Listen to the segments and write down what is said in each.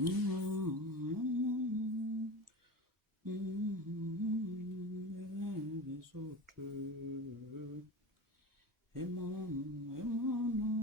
Les autres. Aimons-nous, aimons-nous.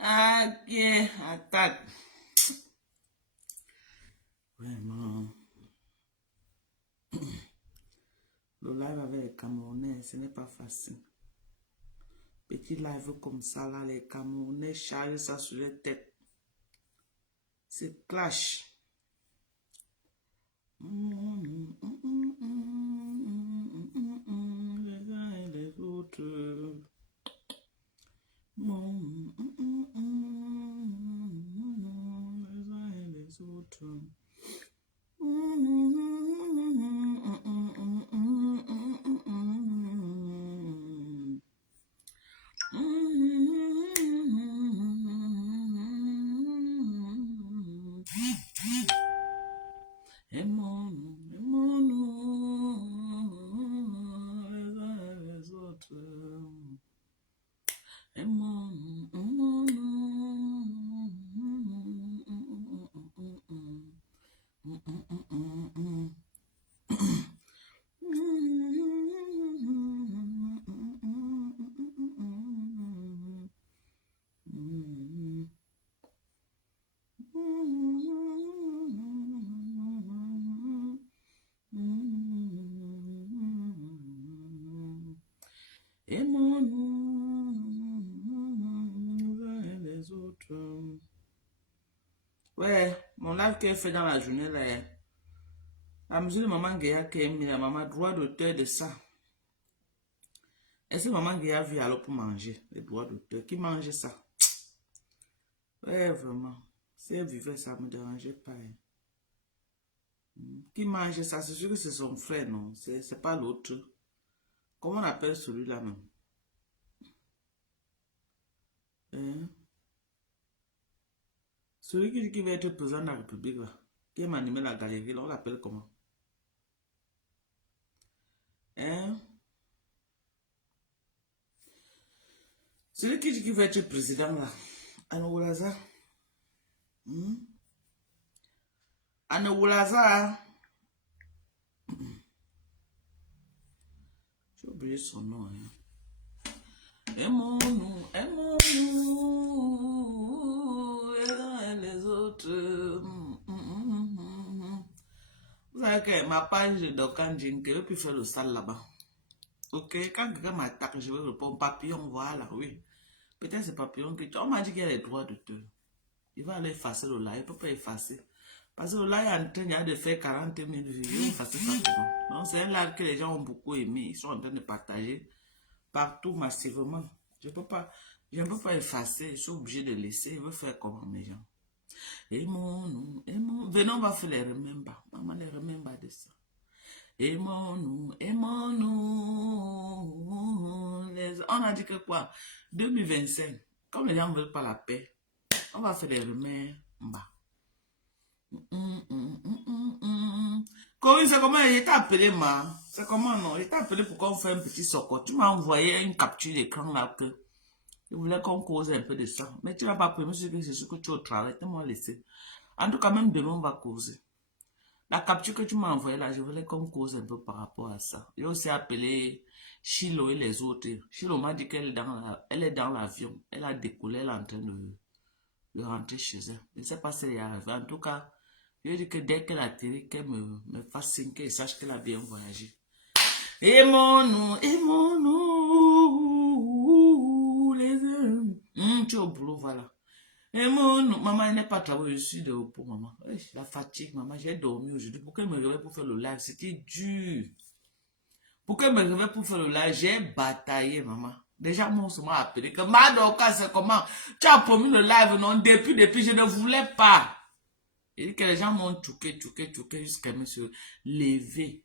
Ah, yeah, attaque. Vraiment. Le live avec les Camerounais, ce n'est pas facile. Petit live comme ça, là, les Camerounais chargent ça sur les têtes. C'est clash. Les uns et les autres. Les uns et les autres. Aimons-nous, aimons-nous, les uns et les autres. Aimons-nous, aimons-nous. Aimons-nous les autres. Ouais, mon live qu'elle fait dans la journée là. La musique de Maman Guéa qui a mis la maman droit d'auteur de ça. Est-ce que Maman Guéa vit alors pour manger les droits d'auteur? Qui mange ça? Ouais, vraiment. Si elle vivait ça, ne me dérangeait pas. Qui mange ça? C'est sûr que c'est son frère, non? C'est pas l'autre. Comment on appelle celui-là même? Hein? Celui qui dit qu'il va être président de la République, là, qui aime animer la galerie, là, on l'appelle comment? Hein? Celui qui dit qu'il va être président, là, Anououlaza. Anououlaza. J'ai oublié son nom. Hein. Aimons-nous, aimons-nous, les uns et les autres. Vous savez que ma page de Dokan Jinke, je peux faire le sale là-bas. Ok, quand quelqu'un m'attaque, je vais répondre papillon, voilà, oui. Peut-être c'est papillon que on m'a dit qu'il y a les droits d'auteur. Il va aller effacer le live, il ne peut pas effacer. Parce que le live est en train de faire 40 000 vues, il va effacer facilement. Donc c'est un live que les gens ont beaucoup aimé, ils sont en train de partager partout massivement. Je ne peux pas effacer, je suis obligé de laisser, je veux faire comme les gens. Aimons-nous, aimons. Venons, on va faire les remember. Maman les remember de ça. Aimons-nous, aimons-nous. On a dit que quoi? 2025, comme les gens ne veulent pas la paix, on va faire les remember. Corinne, c'est comment il t'a appelé, ma? C'est comment non? Il t'a appelé pour qu'on fasse un petit soccer. Tu m'as envoyé une capture d'écran là que je voulais qu'on cause un peu de ça. Mais tu n'as pas pris, c'est ce que tu as au travail. T'as laissé. En tout cas, même demain, on va causer. La capture que tu m'as envoyée là, je voulais qu'on cause un peu par rapport à ça. J'ai aussi appelé Chilo et les autres. Chilo m'a dit qu'elle est dans l'avion. Elle a décollé, elle est en train de rentrer chez elle. Je ne sais pas si elle est arrivée. En tout cas, je dis que dès qu'elle atterrit, qu'elle me fasse signe, qu'elle sache qu'elle a bien voyagé. Aimons-nous, aimons-nous, les uns. Tu es au boulot, voilà. Et mon, maman n'est pas travaillé, je suis de repos, maman. La fatigue, maman, j'ai dormi aujourd'hui. Pourquoi elle me réveille pour faire le live? C'était dur. Pourquoi elle me réveille pour faire le live? J'ai bataillé, maman. Déjà, mon m'a appelé que Madoka, c'est comment? Tu as promis le live, non? Depuis, je ne voulais pas. Et dit que les gens m'ont touqué jusqu'à me se lever.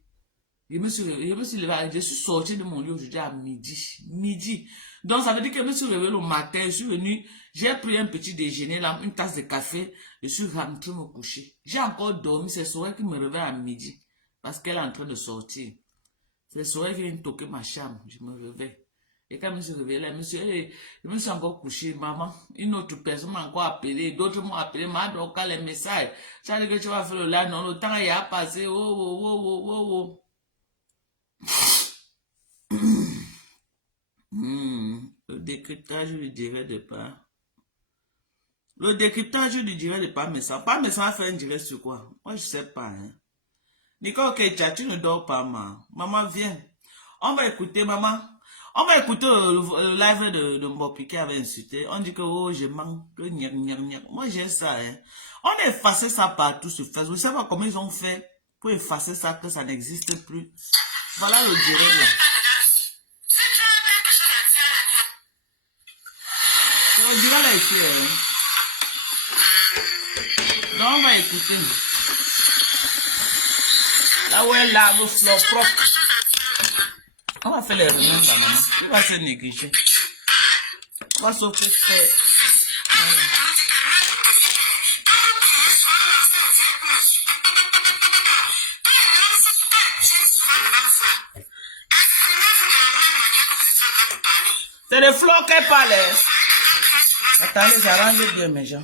Je me suis levé, je suis sorti de mon lit aujourd'hui à midi. Donc, ça veut dire que je me suis réveillé le matin, je suis venu, j'ai pris un petit déjeuner, là, une tasse de café, je suis rentré me coucher. J'ai encore dormi, c'est Sorel qui me réveille à midi, parce qu'elle est en train de sortir. C'est Sorel qui vient toquer ma chambre, je me réveille. Et quand je me suis réveillé, là, je me suis encore couché, maman, une autre personne m'a encore appelé, d'autres m'ont appelé, m'a donné les messages. Ça veut dire que tu vas faire le live, non, le temps il a passé, oh. Le décryptage lui dirait de pas. Le décryptage lui dirait de pas, mais ça va faire un direct sur quoi? Moi, je sais pas, hein. Nicole Kecha, tu ne dors pas, maman, viens. On va écouter, maman. On va écouter le live de Mbopi qui avait insulté. On dit que, oh, je manque, que gna. Moi, j'ai ça, hein. On a effacé ça partout sur Facebook. Vous savez pas comment ils ont fait pour effacer ça, que ça n'existe plus. Voilà le direct, là. Le direct, là, ici, hein. Donc, on va écouter. Là où elle lave le fleur propre. On va faire les remontes à maman. On va se négliger. On va s'occuper. Voilà. C'est les fleurs qu'elle parle. Attendez, j'arrange bien mes gens.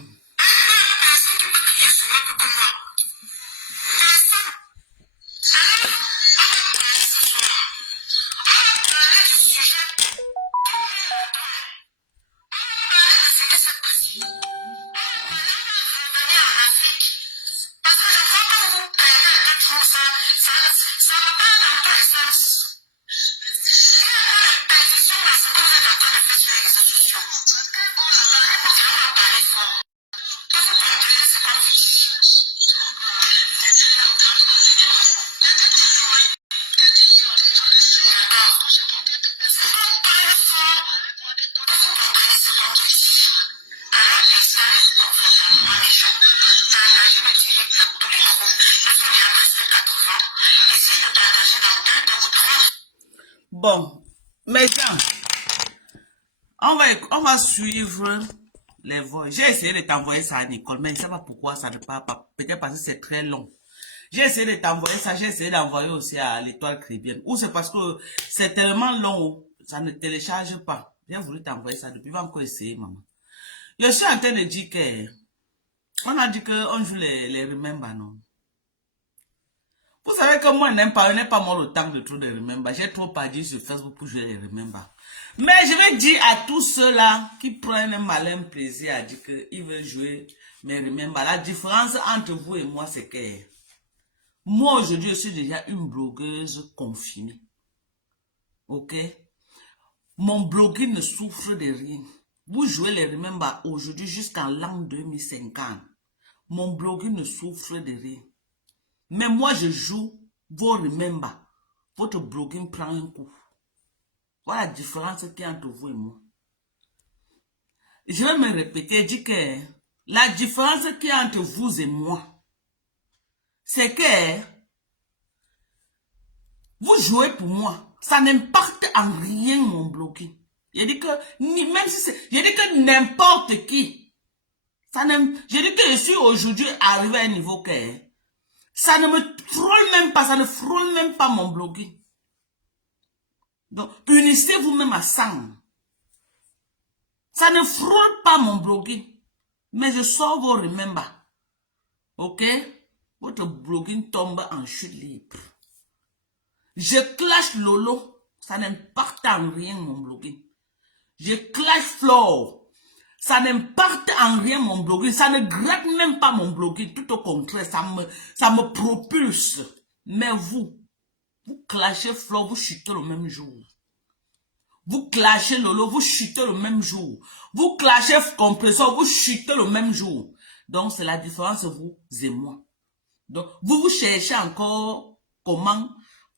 Bon, maintenant, on va suivre les voix. J'ai essayé de t'envoyer ça à Nicole, mais je ne sais pas pourquoi ça ne part pas. Peut-être parce que c'est très long. J'ai essayé de t'envoyer ça, j'ai essayé d'envoyer aussi à l'Étoile Chrétienne. Ou c'est parce que c'est tellement long, ça ne télécharge pas. J'ai voulu t'envoyer ça depuis, va encore essayer, maman. Je suis en train de dire que, on a dit qu'on joue les remember, non? Vous savez que moi, je n'ai pas moi le temps de trop de remember. J'ai trop parlé sur Facebook pour jouer les remember. Mais je vais dire à tous ceux-là qui prennent un malin plaisir à dire qu'ils veulent jouer mes remember. La différence entre vous et moi, c'est que moi, aujourd'hui, je suis déjà une blogueuse confinée. Ok? Mon blogging ne souffre de rien. Vous jouez les remember aujourd'hui jusqu'en l'an 2050. Mon blogging ne souffre de rien. Mais moi, je joue vos remember. Votre blogging prend un coup. Voilà la différence qu'il y a entre vous et moi. Je vais me répéter, je dis que la différence qu'il y a entre vous et moi, c'est que vous jouez pour moi. Ça n'impacte en rien mon blogging. Je dis que, même si c'est, je dis que n'importe qui, je dis que je suis aujourd'hui arrivé à un niveau que, ça ne me frôle même pas, ça ne frôle même pas mon blogging. Donc, punissez vous-même à 100. Ça ne frôle pas mon blogging. Mais je sors vos remember. Ok? Votre blogging tombe en chute libre. Je clash Lolo. Ça n'impacte en rien mon blogging. Je clash Floor. Ça n'impacte en rien mon blogging. Ça ne gratte même pas mon blogging. Tout au contraire, ça me propulse. Mais vous clashez Floor, vous chutez le même jour. Vous clashez Lolo, vous chutez le même jour. Vous clashez Compressor, vous chutez le même jour. Donc, c'est la différence vous et moi. Donc, vous cherchez encore comment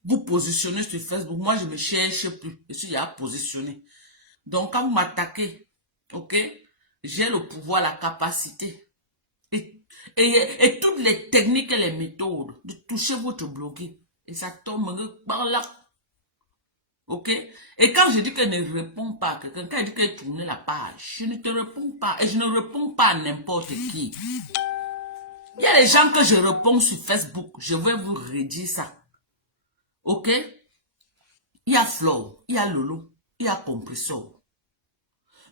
vous positionner sur Facebook. Moi, je ne me cherche plus. Je suis déjà positionné. Donc, quand vous m'attaquez, ok, j'ai le pouvoir, la capacité et toutes les techniques et les méthodes de toucher votre blogué. Et ça tombe par là. Ok? Et quand je dis qu'elle ne répond pas à quelqu'un, quand elle dit qu'elle tourne la page, je ne te réponds pas. Et je ne réponds pas à n'importe qui. Il y a des gens que je réponds sur Facebook. Je vais vous redire ça. Ok? Il y a Flo, il y a Lolo, il y a Compressor.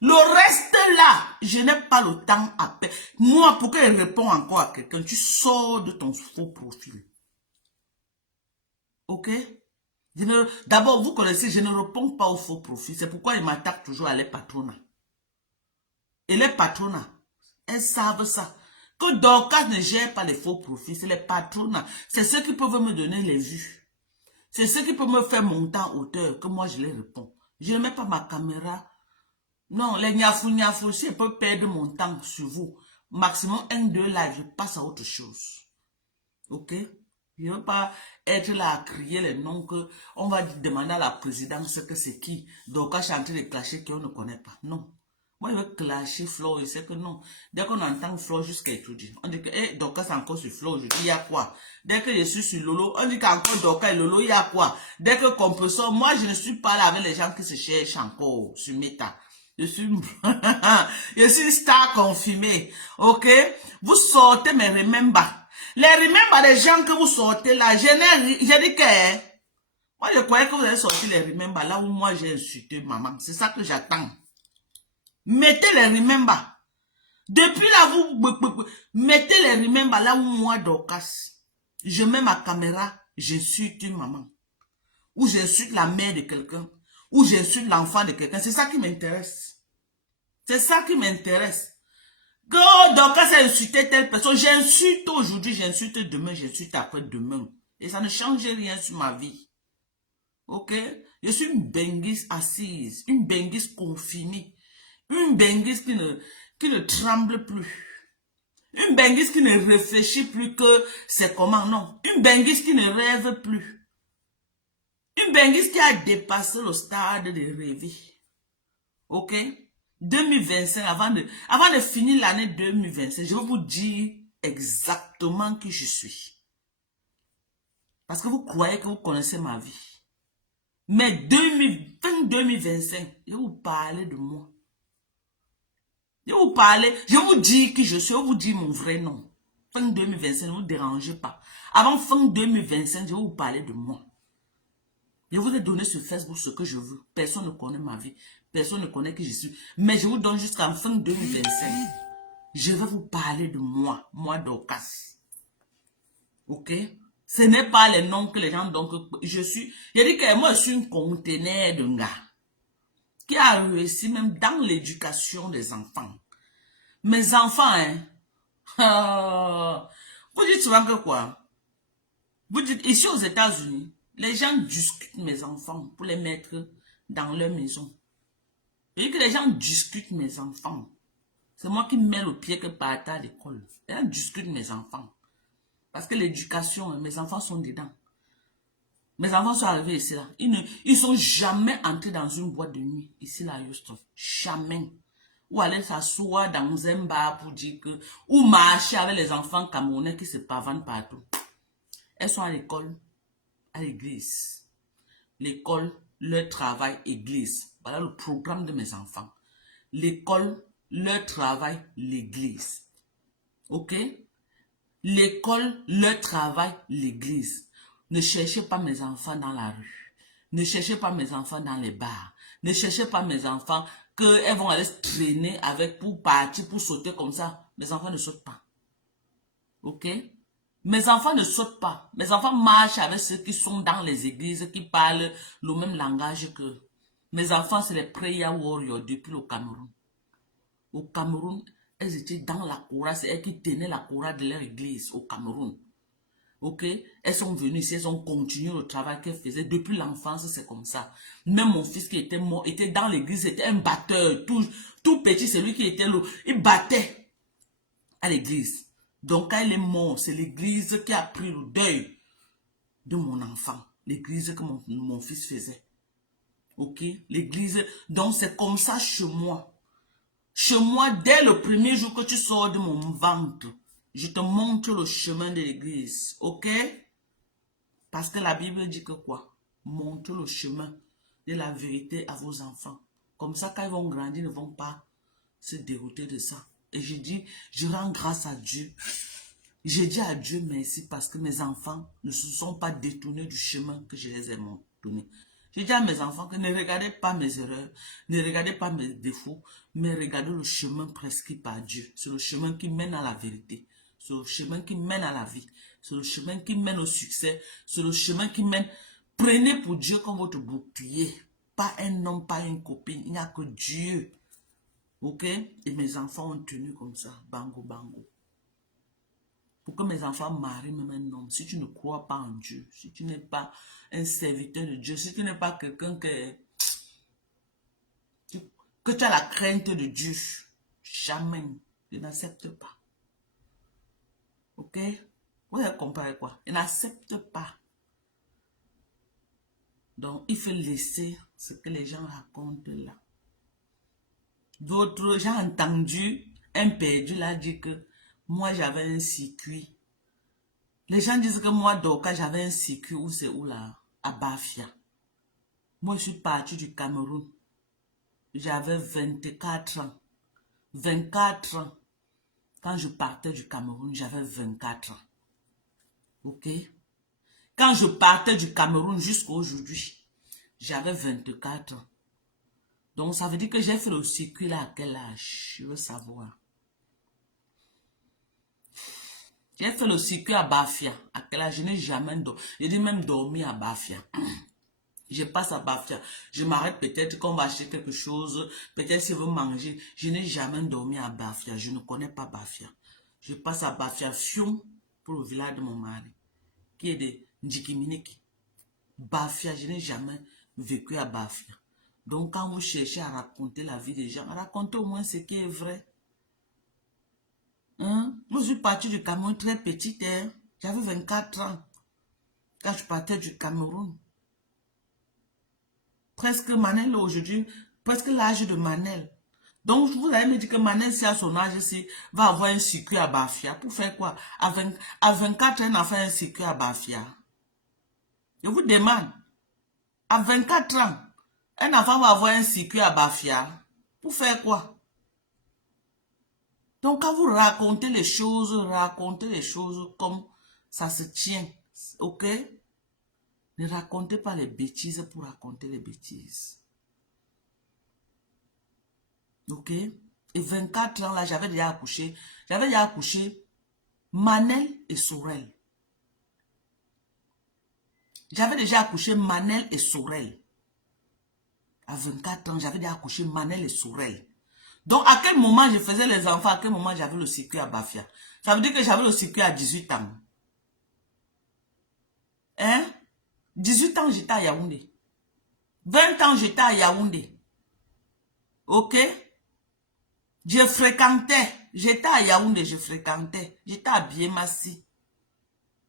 Le reste là, je n'ai pas le temps à perdre. Moi, pour qu'elle réponde encore à quelqu'un, tu sors de ton faux profil. Ok? D'abord, vous connaissez, je ne réponds pas au faux profil. C'est pourquoi ils m'attaquent toujours à les patronats. Et les patronats, elles savent ça. Que Dorcas ne gère pas les faux profils, c'est les patronats. C'est ceux qui peuvent me donner les vues. C'est ceux qui peuvent me faire monter en hauteur, que moi je les réponds. Je ne mets pas ma caméra. Non, les niafou, si je peux perdre mon temps sur vous, maximum 1-2 lives, je passe à autre chose. Ok? Je ne veux pas être là à crier les noms que on va demander à la présidence que c'est qui. Donc, à chanter des clashés qu'on ne connaît pas. Non. Moi, je veux clasher Flo, et c'est que non. Dès qu'on entend Flo jusqu'à étudier, on dit que, eh, Doka, c'est encore sur Flo, je dis, il y a quoi? Dès que je suis sur Lolo, on dit qu'encore Doka et Lolo, il y a quoi? Dès que Compressor, moi, je ne suis pas là avec les gens qui se cherchent encore sur Meta. Je suis, je suis star confirmé. Ok? Vous sortez mes remember. Les remember des gens que vous sortez là, j'ai dit que, moi, je croyais que vous avez sorti les remember là où moi j'ai insulté maman. C'est ça que j'attends. Mettez les remember. Depuis là, vous mettez les remember là où moi, Dorcas, je mets ma caméra, j'insulte une maman. Ou j'insulte la mère de quelqu'un. Ou j'insulte l'enfant de quelqu'un. C'est ça qui m'intéresse. C'est ça qui m'intéresse. Que Dorcas a insulté telle personne, j'insulte aujourd'hui, j'insulte demain, j'insulte après-demain. Et ça ne change rien sur ma vie. Ok? Je suis une benguise assise, une benguise confinée. Une benguise qui ne tremble plus. Une benguise qui ne réfléchit plus que c'est comment, non. Une benguise qui ne rêve plus. Une benguise qui a dépassé le stade de rêver. Ok? 2025, avant de finir l'année 2025, je vais vous dire exactement qui je suis. Parce que vous croyez que vous connaissez ma vie. Mais 2025, je vais vous parler de moi. Je vais vous parler, je vais vous dire qui je suis, je vais vous dire mon vrai nom. Fin 2025, ne vous dérangez pas. Avant fin 2025, je vais vous parler de moi. Je vous ai donné sur Facebook ce que je veux. Personne ne connaît ma vie. Personne ne connaît qui je suis. Mais je vous donne jusqu'à fin 2025. Je vais vous parler de moi. Moi, Dorcas. Ok? Ce n'est pas les noms que les gens donnent. Je dis que moi, je suis un conteneur de gars. Qui a réussi même dans l'éducation des enfants. Mes enfants, hein. Vous dites souvent que quoi? Vous dites, ici aux États-Unis, les gens discutent mes enfants pour les mettre dans leur maison. Je dis que les gens discutent mes enfants. C'est moi qui mets le pied que par terre à l'école. Les gens discutent mes enfants. Parce que l'éducation, mes enfants sont dedans. Mes enfants sont arrivés ici là. Ils sont jamais entrés dans une boîte de nuit ici là à Houston. Jamais. Ou aller s'asseoir dans un bar pour dire que... Ou marcher avec les enfants camerounais qui se pavanent partout. Elles sont à l'école, à l'église. L'école, leur travail, église. Voilà le programme de mes enfants. L'école, leur travail, l'église. Ok? L'école, leur travail, l'église. Ne cherchez pas mes enfants dans la rue. Ne cherchez pas mes enfants dans les bars. Ne cherchez pas mes enfants qu'elles vont aller se traîner avec pour partir, pour sauter comme ça. Mes enfants ne sautent pas. Ok? Mes enfants ne sautent pas. Mes enfants marchent avec ceux qui sont dans les églises, qui parlent le même langage que mes enfants, c'est les prayer warriors depuis le Cameroun. Au Cameroun, elles étaient dans la chorale, c'est elles qui tenaient la chorale de leur église au Cameroun. Ok? Elles sont venues ici, elles ont continué le travail qu'elles faisaient. Depuis l'enfance, c'est comme ça. Même mon fils qui était mort, était dans l'église, c'était un batteur. Tout petit, c'est lui qui était là. Il battait à l'église. Donc, quand il est mort, c'est l'église qui a pris le deuil de mon enfant. L'église que mon fils faisait. Ok? L'église. Donc, c'est comme ça chez moi. Chez moi, dès le premier jour que tu sors de mon ventre, je te montre le chemin de l'église. Ok? Parce que la Bible dit que quoi? Montre le chemin de la vérité à vos enfants. Comme ça, quand ils vont grandir, ils ne vont pas se dérouter de ça. Et je dis, je rends grâce à Dieu. Je dis à Dieu merci parce que mes enfants ne se sont pas détournés du chemin que je les ai donné. Je dis à mes enfants que ne regardez pas mes erreurs, ne regardez pas mes défauts, mais regardez le chemin prescrit par Dieu. C'est le chemin qui mène à la vérité. C'est le chemin qui mène à la vie. C'est le chemin qui mène au succès. C'est le chemin qui mène. Prenez pour Dieu comme votre bouclier. Pas un homme, pas une copine. Il n'y a que Dieu. Ok? Et mes enfants ont tenu comme ça. Bango, bango. Pour que mes enfants marient même un homme. Si tu ne crois pas en Dieu, si tu n'es pas un serviteur de Dieu, si tu n'es pas quelqu'un que tu as la crainte de Dieu, jamais, je n'accepte pas. Ok? Vous avez compris quoi? Je n'accepte pas. Donc, il faut laisser ce que les gens racontent là. D'autres, j'ai entendu un perdu là dire que moi j'avais un circuit. Les gens disent que moi, Doka, j'avais un circuit où c'est où là? À Bafia. Moi, je suis parti du Cameroun. J'avais 24 ans. 24 ans. Quand je partais du Cameroun, j'avais 24 ans. Ok? Quand je partais du Cameroun jusqu'à aujourd'hui, j'avais 24 ans. Donc, ça veut dire que j'ai fait le circuit là à quel âge? Je veux savoir. J'ai fait le circuit à Bafia. À quel âge? Je n'ai jamais dormi. J'ai même dormi à Bafia. Je passe à Bafia. Je m'arrête peut-être qu'on va acheter quelque chose. Peut-être si vous mangez. Je n'ai jamais dormi à Bafia. Je ne connais pas Bafia. Je passe à Bafia Fium pour le village de mon mari. Qui est de Ndjikiminiki. Bafia, je n'ai jamais vécu à Bafia. Donc quand vous cherchez à raconter la vie des gens, racontez au moins ce qui est vrai. Hein? Moi, je suis partie du Cameroun très petite. Hein? J'avais 24 ans. Quand je partais du Cameroun. Presque Manel aujourd'hui, presque l'âge de Manel. Donc, vous allez me dire que Manel, si à son âge, si, va avoir un circuit à Bafia. Pour faire quoi? À 24 ans, il a fait un circuit à Bafia. Je vous demande, à 24 ans, un enfant va avoir un circuit à Bafia. Pour faire quoi? Donc, quand vous racontez les choses comme ça se tient. Ok? Ne racontez pas les bêtises pour raconter les bêtises. Ok? Et 24 ans là, j'avais déjà accouché. Manel et Sorel. J'avais déjà accouché Manel et Sorel. À 24 ans, j'avais déjà accouché Manel et Sorel. Donc, à quel moment je faisais les enfants, à quel moment j'avais le circuit à Bafia? Ça veut dire que j'avais le circuit à 18 ans. Hein? 18 ans, j'étais à Yaoundé. 20 ans, j'étais à Yaoundé. Ok? Je fréquentais. J'étais à Yaoundé, je fréquentais. J'étais à Biémassi.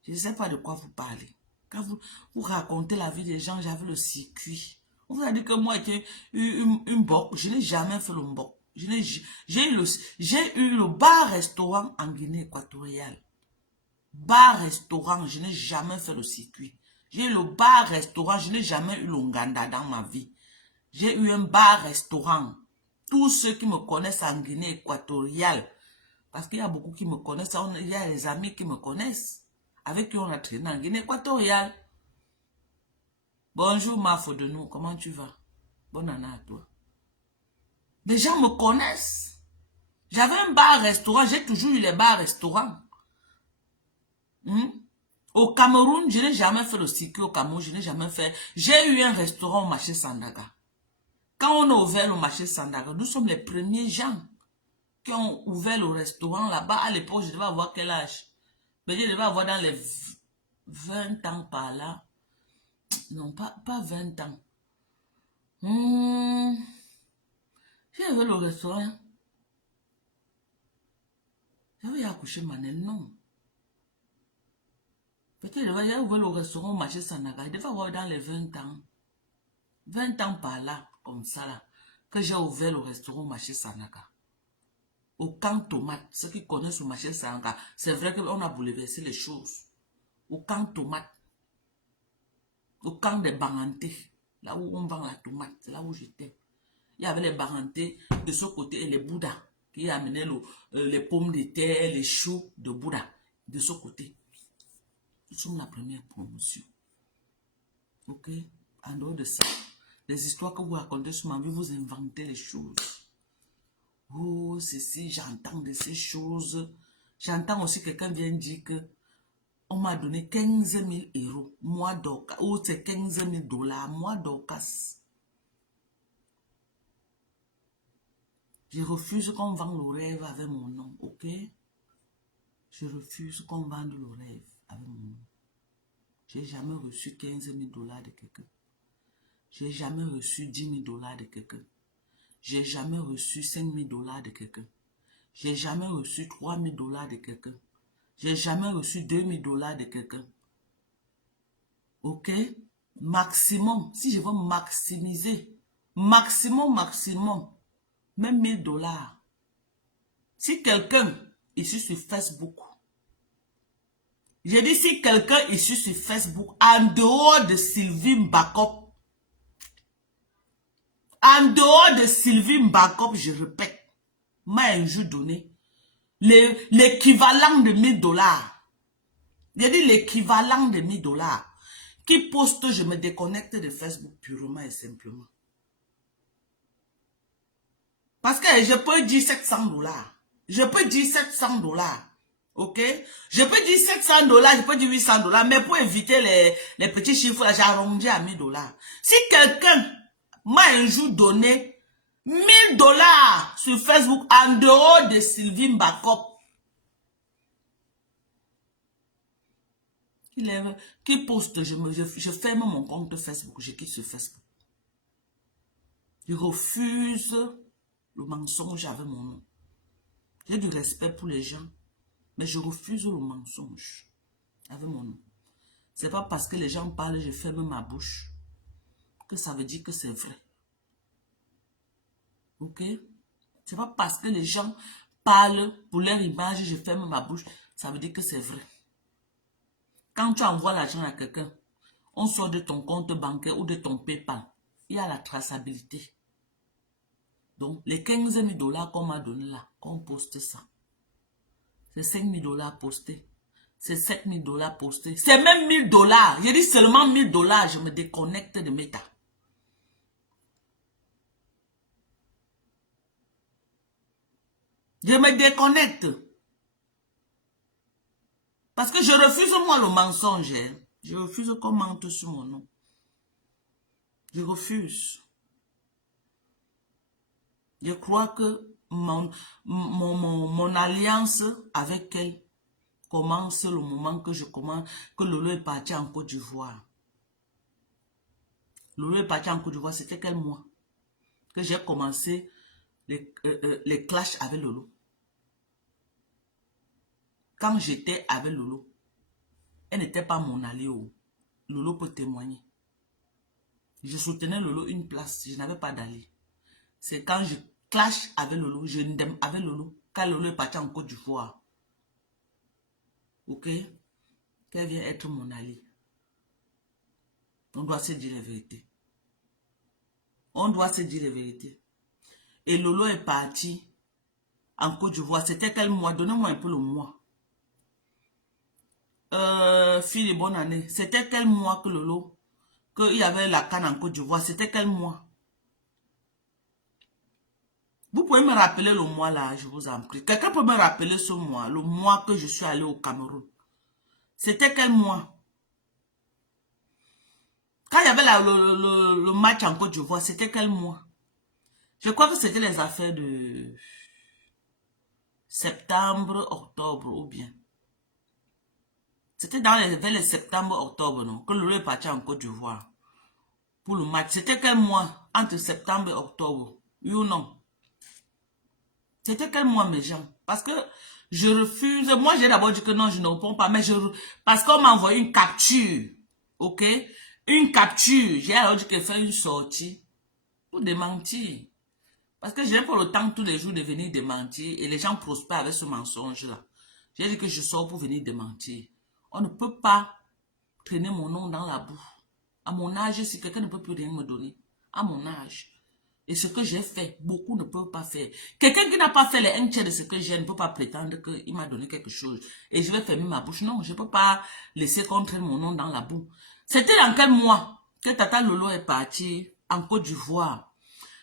Je ne sais pas de quoi vous parlez. Quand vous racontez la vie des gens, j'avais le circuit. On vous a dit que moi, j'ai eu une boc. Je n'ai jamais fait le boc. J'ai eu le bar-restaurant en Guinée équatoriale. Bar-restaurant, je n'ai jamais fait le circuit. J'ai eu le bar-restaurant, je n'ai jamais eu le Nganda dans ma vie. J'ai eu un bar-restaurant. Tous ceux qui me connaissent en Guinée équatoriale, parce qu'il y a beaucoup qui me connaissent, il y a les amis qui me connaissent, avec qui on a traîné en Guinée équatoriale. Bonjour Mafo de nous, comment tu vas? Bonne année à toi. Les gens me connaissent. J'avais un bar-restaurant, j'ai toujours eu les bars-restaurants. Au Cameroun, je n'ai jamais fait le circuit au Cameroun, je n'ai jamais fait. J'ai eu un restaurant au marché Sandaga. Quand on a ouvert le marché Sandaga, nous sommes les premiers gens qui ont ouvert le restaurant là-bas. À l'époque, je devais avoir quel âge? Mais je devais avoir dans les 20 ans par là. Non, pas 20 ans. J'avais le restaurant. J'avais accouché Manel, non. Peut-être j'avais ouvert le restaurant au marché Sandaga. Il devait avoir dans les 20 ans. 20 ans par là, comme ça là, que j'ai ouvert le restaurant au marché Sandaga. Au camp tomate, ceux qui connaissent le marché Sandaga, c'est vrai qu'on a bouleversé les choses. Au camp tomate, au camp des Bangantés, là où on vend la tomate, c'est là où j'étais. Il y avait les Bangantés de ce côté et les Bouddhas qui amenaient les pommes de terre, les choux de Bouddha de ce côté. Nous sommes la première promotion. Ok? En dehors de ça, les histoires que vous racontez sur ma vie, vous inventez les choses. Oh, ceci, j'entends de ces choses. J'entends aussi quelqu'un vient dire que on m'a donné 15 000 euros, moi Dorcas, ou c'est 15 000 $, moi Dorcas. Je refuse qu'on vende le rêve avec mon nom, ok? Je refuse qu'on vende le rêve avec mon nom. J'ai jamais reçu 15 000 $ de quelqu'un. J'ai jamais reçu 10 000 $ de quelqu'un. J'ai jamais reçu 5 000 $ de quelqu'un. J'ai jamais reçu 3 000 $ de quelqu'un. J'ai jamais reçu 2 000 $ de quelqu'un. Ok? Maximum, si je veux maximiser, maximum, même 1 000 $. Si quelqu'un ici sur Facebook, j'ai dit si quelqu'un ici sur Facebook, en dehors de Sylvie Mbakop, je répète, m'a un jour donné l'équivalent de 1 000 $. J'ai dit l'équivalent de 1 000 $. Qui poste, je me déconnecte de Facebook purement et simplement. Parce que je peux dire 700 $. Je peux dire 700 $. Ok? Je peux dire 700 $, je peux dire 800 $. Mais pour éviter les petits chiffres, j'ai arrondi à 1 000 $. Si quelqu'un m'a un jour donné 1 000 $ sur Facebook en dehors de Sylvie Mbakop, qui poste, je ferme mon compte Facebook, je quitte ce Facebook. Je refuse le mensonge avec mon nom. J'ai du respect pour les gens, mais je refuse le mensonge avec mon nom. C'est pas parce que les gens parlent, je ferme ma bouche, que ça veut dire que c'est vrai. Ok? C'est pas parce que les gens parlent pour leur image, je ferme ma bouche, ça veut dire que c'est vrai. Quand tu envoies l'argent à quelqu'un, on sort de ton compte bancaire ou de ton PayPal, il y a la traçabilité. Donc, les 15 000 $ qu'on m'a donné là, qu'on poste ça, c'est 5 000 $ postés, c'est 7 000 $ postés, c'est même 1 000 $. J'ai dit seulement 1 000 $, je me déconnecte de Meta. Je me déconnecte. Parce que je refuse moi le mensonge. Je refuse qu'on mente sur mon nom. Je refuse. Je crois que mon alliance avec elle commence le moment que Lolo est parti en Côte d'Ivoire. Lolo est parti en Côte d'Ivoire, c'était quel mois que j'ai commencé les clashs avec Lolo. Quand j'étais avec Lolo, elle n'était pas mon allié. Lolo peut témoigner. Je soutenais Lolo une place, je n'avais pas d'allié. C'est quand je clash avec Lolo, je n'aime avec Lolo, quand Lolo est parti en Côte d'Ivoire. Ok? Qu'elle vient être mon allié. On doit se dire la vérité. On doit se dire la vérité. Et Lolo est parti en Côte d'Ivoire. C'était quel mois? Donnez-moi un peu le mois. Fille de bonne année. C'était quel mois que Lolo, qu'il y avait la canne en Côte d'Ivoire? C'était quel mois? Vous pouvez me rappeler le mois là, je vous en prie. Quelqu'un peut me rappeler ce mois, le mois que je suis allé au Cameroun. C'était quel mois? Quand il y avait le match en Côte d'Ivoire, c'était quel mois? Je crois que c'était les affaires de septembre, octobre ou bien. C'était vers les septembre-octobre, non? Que Lolo est parti en Côte d'Ivoire. Pour le match. C'était quel mois? Entre septembre et octobre. Oui ou non? C'était quel mois, mes gens? Parce que je refuse. Moi, j'ai d'abord dit que non, je ne réponds pas. Mais parce qu'on m'a envoyé une capture. Ok? Une capture. J'ai alors dit qu'elle fait une sortie. Pour démentir. Parce que je n'ai pas le temps tous les jours de venir démentir. Et les gens prospèrent avec ce mensonge-là. J'ai dit que je sors pour venir démentir. On ne peut pas traîner mon nom dans la boue. À mon âge, si quelqu'un ne peut plus rien me donner. À mon âge. Et ce que j'ai fait, beaucoup ne peuvent pas faire. Quelqu'un qui n'a pas fait les un tiers de ce que j'ai ne peut pas prétendre qu'il m'a donné quelque chose. Et je vais fermer ma bouche. Non, je ne peux pas laisser qu'on traîne mon nom dans la boue. C'était dans quel mois que Tata Lolo est parti en Côte d'Ivoire?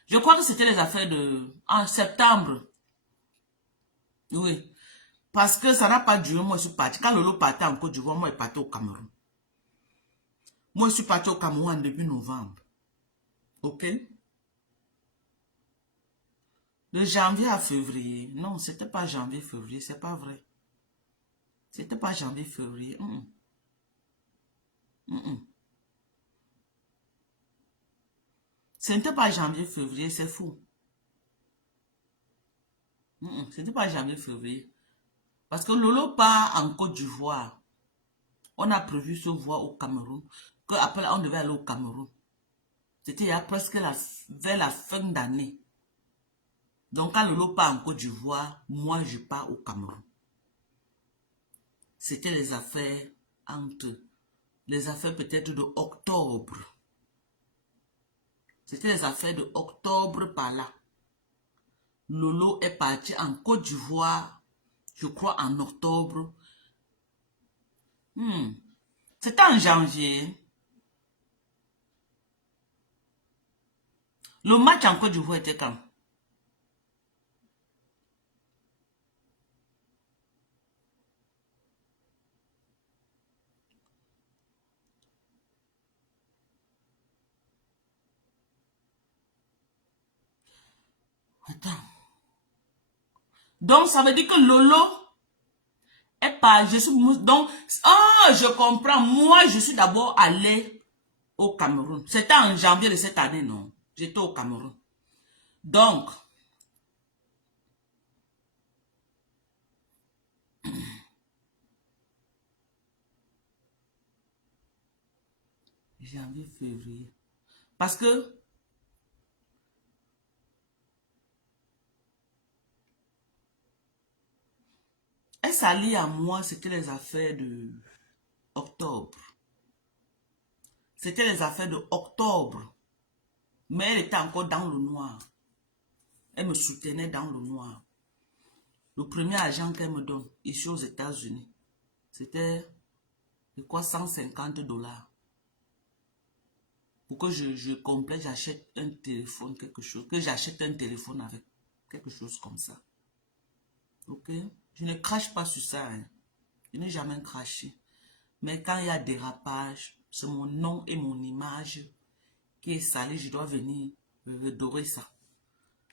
Je crois que c'était les affaires en septembre. Oui. Parce que ça n'a pas duré, moi je suis parti. Quand Lolo partait en Côte d'Ivoire, moi je partais au Cameroun. Moi je suis parti au Cameroun en début novembre. Ok? De janvier à février. Non, c'était pas janvier-février, c'est pas vrai. C'était pas janvier-février. C'était pas janvier-février, c'est fou. C'était pas janvier-février. Parce que Lolo part en Côte d'Ivoire. On a prévu se voir au Cameroun. Après, on devait aller au Cameroun. C'était il y a presque vers la fin d'année. Donc, quand Lolo part en Côte d'Ivoire, moi, je pars au Cameroun. C'était les affaires les affaires peut-être de octobre. C'était les affaires de octobre par là. Lolo est parti en Côte d'Ivoire, je crois en octobre. C'était en janvier. Le match en Côte d'Ivoire était quand? Attends. Donc, ça veut dire que Lolo est pas, je suis, donc, je comprends. Moi, je suis d'abord allé au Cameroun. C'était en janvier de cette année, non? J'étais au Cameroun. Donc, janvier, février. Parce que, elle s'allie à moi, c'était les affaires de octobre. C'était les affaires de octobre. Mais elle était encore dans le noir. Elle me soutenait dans le noir. Le premier argent qu'elle me donne, ici aux États-Unis, c'était, je crois, $150. Pour que je complète, j'achète un téléphone, quelque chose. Que j'achète un téléphone avec quelque chose comme ça. Ok? Je ne crache pas sur ça. Hein. Je n'ai jamais craché. Mais quand il y a dérapage, c'est mon nom et mon image qui est salé. Je dois venir redorer ça.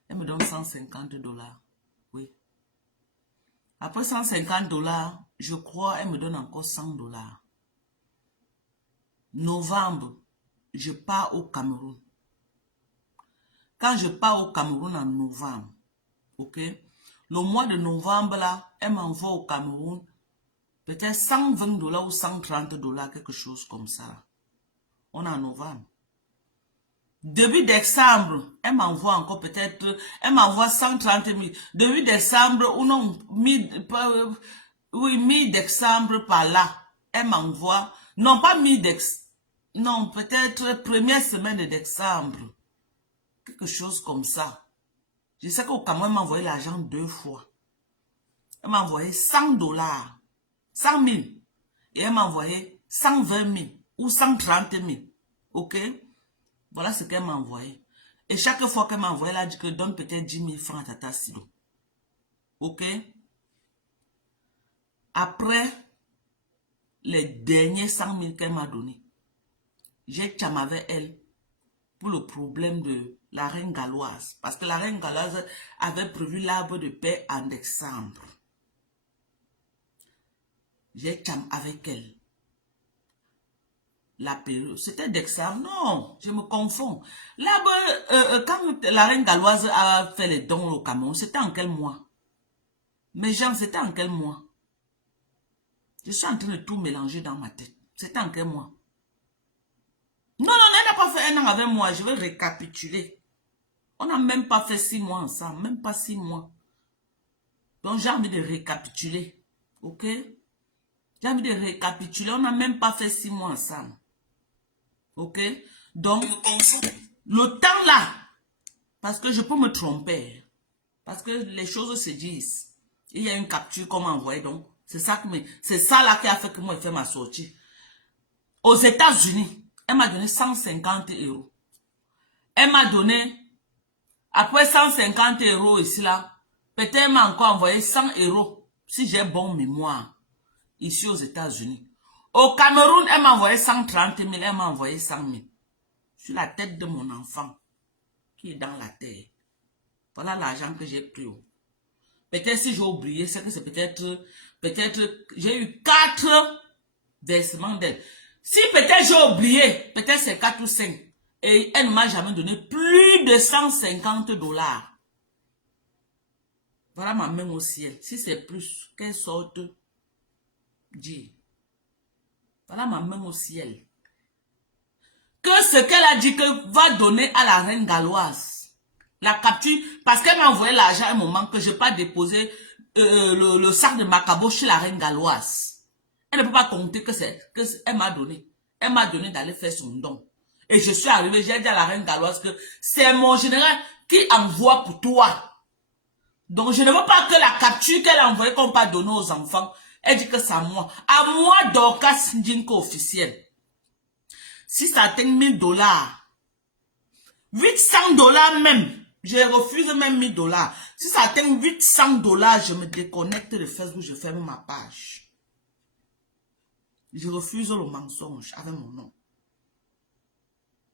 Elle me donne $150. Oui. Après $150, je crois, elle me donne encore $100. Novembre, je pars au Cameroun. Quand je pars au Cameroun en novembre, ok, le mois de novembre, là, elle m'envoie au Cameroun peut-être $120 ou $130, quelque chose comme ça. On est en novembre. Début décembre, elle m'envoie encore peut-être, elle m'envoie 130 000. Début décembre, ou non, mi-décembre par là, elle m'envoie, non pas mi-décembre, non, peut-être première semaine de décembre. Quelque chose comme ça. Je sais qu'au Cameroun, elle m'a envoyé l'argent 2 fois. Elle m'a envoyé $100, 100 000. Et elle m'a envoyé 120 000 ou 130 000. Ok? Voilà ce qu'elle m'a envoyé. Et chaque fois qu'elle m'a envoyé, elle a dit que donne peut-être 10 000 francs à Tata Sido. Ok? Après les derniers 100 000 qu'elle m'a donné, j'ai chamé avec elle pour le problème de la reine galloise. Parce que la reine galloise avait prévu l'arbre de paix en décembre. J'ai cham avec elle. La période, c'était d'examen. Non, je me confonds. Là-bas, quand la reine galloise a fait les dons au Cameroun, c'était en quel mois? Mes gens, c'était en quel mois? Je suis en train de tout mélanger dans ma tête. C'était en quel mois? Non, elle n'a pas fait un an avec moi. Je vais récapituler. On n'a même pas fait 6 mois ensemble. Même pas 6 mois. Donc, j'ai envie de récapituler. Ok? J'ai envie de récapituler. On n'a même pas fait 6 mois ensemble. Ok? Donc, le temps là, parce que je peux me tromper. Parce que les choses se disent. Il y a une capture qu'on m'a envoyée. Donc, c'est ça là qui a fait que moi, je fais ma sortie. Aux États-Unis, elle m'a donné 150 €. Elle m'a donné, après 150 € ici là, peut-être elle m'a encore envoyé 100 €, si j'ai bon mémoire, ici aux États-Unis. Au Cameroun, elle m'a envoyé 130 000, elle m'a envoyé 100 000. Sur la tête de mon enfant, qui est dans la terre. Voilà l'argent que j'ai pris. Peut-être si j'ai oublié, c'est que c'est peut-être, j'ai eu 4 versements d'elle. Si peut-être j'ai oublié, peut-être c'est 4 ou 5. Et elle ne m'a jamais donné plus de 150 $. Voilà ma main au ciel. Si c'est plus, qu'elle sorte, dit. Voilà ma main au ciel. Que ce qu'elle a dit que va donner à la reine galloise. La capture, parce qu'elle m'a envoyé l'argent à un moment que je n'ai pas déposé le sac de Macabo chez la reine galloise. Elle ne peut pas compter que elle m'a donné. Elle m'a donné d'aller faire son don. Et je suis arrivé, j'ai dit à la reine galloise que c'est mon général qui envoie pour toi. Donc je ne veux pas que la capture qu'elle a envoyée qu'on pas donner aux enfants, elle dit que c'est à moi. À moi, Dorcas Ndinko officiel. Si ça atteint 1000 $, 800 $ même, je refuse même 1000 $. Si ça atteint 800 $, je me déconnecte de Facebook, je ferme ma page. Je refuse le mensonge avec mon nom.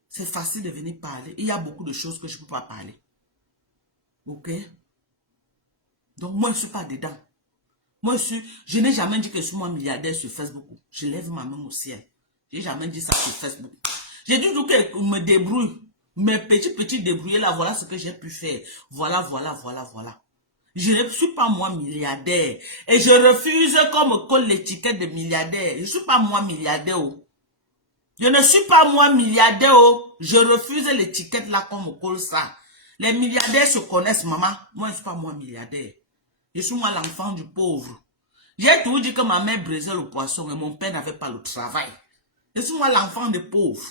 C'est facile de venir parler. Il y a beaucoup de choses que je ne peux pas parler. Ok? Donc moi, je ne suis pas dedans. Moi, je n'ai jamais dit que je suis moi milliardaire sur Facebook. Je lève ma main au ciel. Je n'ai jamais dit ça sur Facebook. J'ai dit que je me débrouille. Mes petits débrouillés là, voilà ce que j'ai pu faire. Voilà. Je ne suis pas moi milliardaire. Et je refuse qu'on me colle l'étiquette de milliardaire. Je ne suis pas moi milliardaire. Oh. Je ne suis pas moi milliardaire. Oh. Je refuse l'étiquette là qu'on me colle ça. Les milliardaires se connaissent, maman. Moi, je ne suis pas moi milliardaire. Je suis moi l'enfant du pauvre. J'ai toujours dit que ma mère brisait le poisson et mon père n'avait pas le travail. Je suis moi l'enfant des pauvres.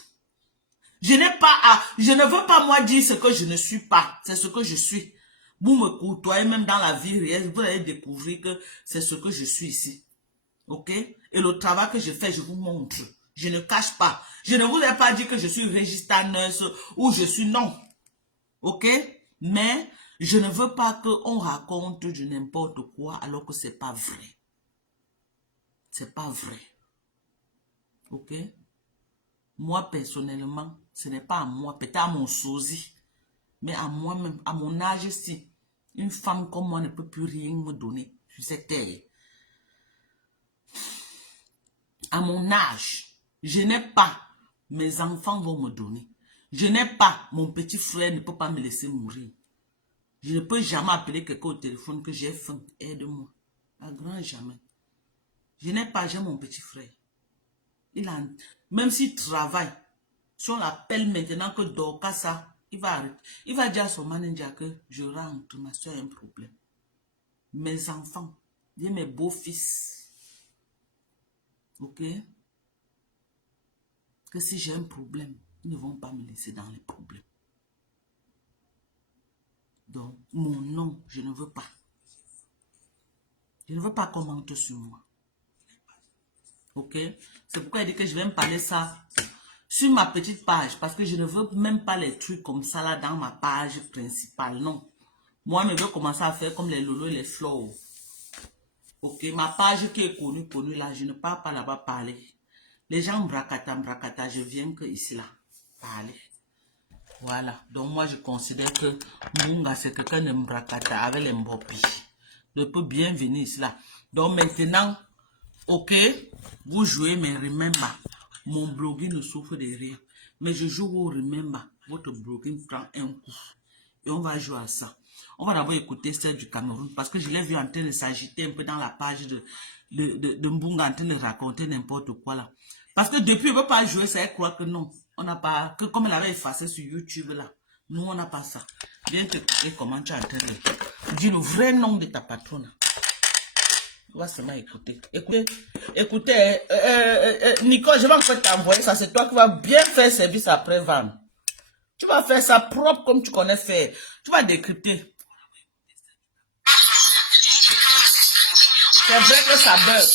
Je ne veux pas moi dire ce que je ne suis pas. C'est ce que je suis. Vous me côtoyez même dans la vie réelle, vous allez découvrir que c'est ce que je suis ici. Ok? Et le travail que je fais, je vous montre. Je ne cache pas. Je ne vous ai pas dit que je suis registraneuse ou je suis non. Ok? Mais je ne veux pas qu'on raconte du n'importe quoi alors que c'est pas vrai. C'est pas vrai. Ok? Moi, personnellement, ce n'est pas à moi, peut-être à mon sosie, mais à moi-même, à mon âge ici. Une femme comme moi ne peut plus rien me donner sur cette terre. À mon âge, je n'ai pas, mes enfants vont me donner. Je n'ai pas, mon petit frère ne peut pas me laisser mourir. Je ne peux jamais appeler quelqu'un au téléphone que j'ai faim, aide-moi. À grand jamais. Je n'ai pas, j'ai mon petit frère. Même s'il travaille, si on l'appelle maintenant que Dorcas ça, il va dire à son manager que je rentre, ma soeur a un problème. Mes enfants, mes beaux-fils, ok? Que si j'ai un problème, ils ne vont pas me laisser dans les problèmes. Donc, mon nom, je ne veux pas. Je ne veux pas qu'on mente sur moi. Ok? C'est pourquoi il dit que je vais me parler ça sur ma petite page. Parce que je ne veux même pas les trucs comme ça là dans ma page principale. Non. Moi, je veux commencer à faire comme les lolos et les flows. Ok? Ma page qui est connue là, je ne parle pas là-bas parler. Les gens bracata, je viens que ici là parler. Voilà. Donc moi, je considère que Munga, c'est quelqu'un de bracata avec les mbopis. Je peux bien venir ici là. Donc maintenant, Ok, vous jouez, mais remember, mon blogging ne souffre de rien. Mais je joue au remember, votre blogging prend un coup. Et on va jouer à ça. On va d'abord écouter celle du Cameroun parce que je l'ai vu en train de s'agiter un peu dans la page de Mbunga en train de raconter n'importe quoi là. Parce que depuis, elle ne veut pas jouer, ça, elle croit que non. On n'a pas, que comme elle avait effacé sur YouTube là, nous on n'a pas ça. Viens t'écouter comment tu es en train de dire le vrai nom de ta patronne. On va seulement écouter. Écoutez, Nicole, je vais en fait t'envoyer ça. C'est toi qui vas bien faire service après-vente. Tu vas faire ça propre comme tu connais faire. Tu vas décrypter. C'est vrai que ça bug.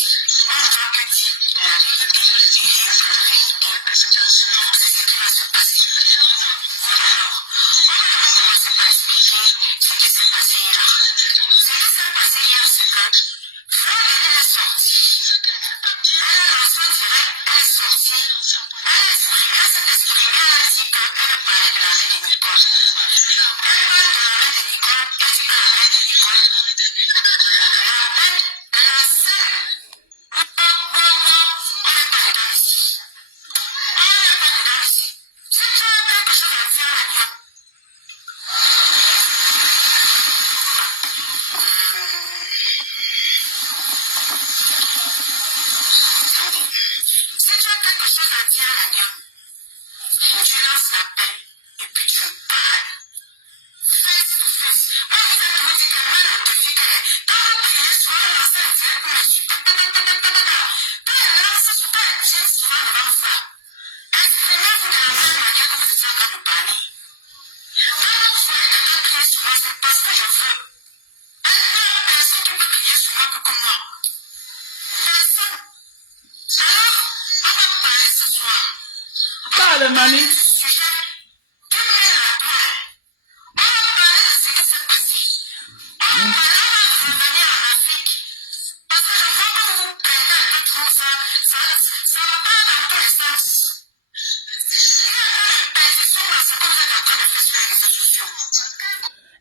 Parle, Mani.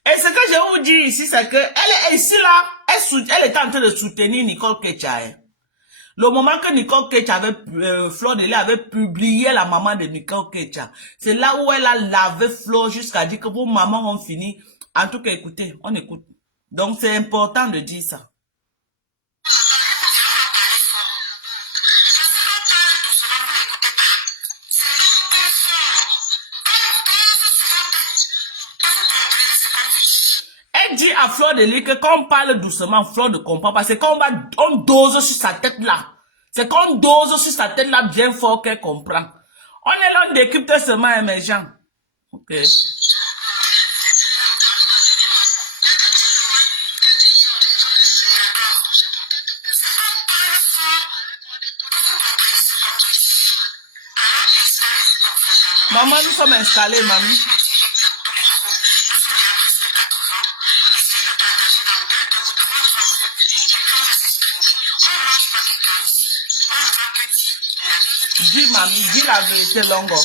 Et ce que je vous dis ici, c'est que elle est ici là, elle est en train de soutenir Nicole Kecha. Le moment que Nicole Kecha avait, Flor Delay avait publié la maman de Nicole Kecha, c'est là où elle a lavé Flor jusqu'à dire que vos mamans ont fini. En tout cas, écoutez, on écoute. Donc, c'est important de dire ça. Elle dit à Flor Delay que quand on parle doucement, Flor ne comprend pas. C'est quand on dose sur sa tête là. C'est quand on dose sur sa tête là bien fort qu'elle comprend. On est là, on décrypte seulement émergent. Ok. Maman, nous sommes installés, mamie. Dis, mamie, dis la vérité, Longo.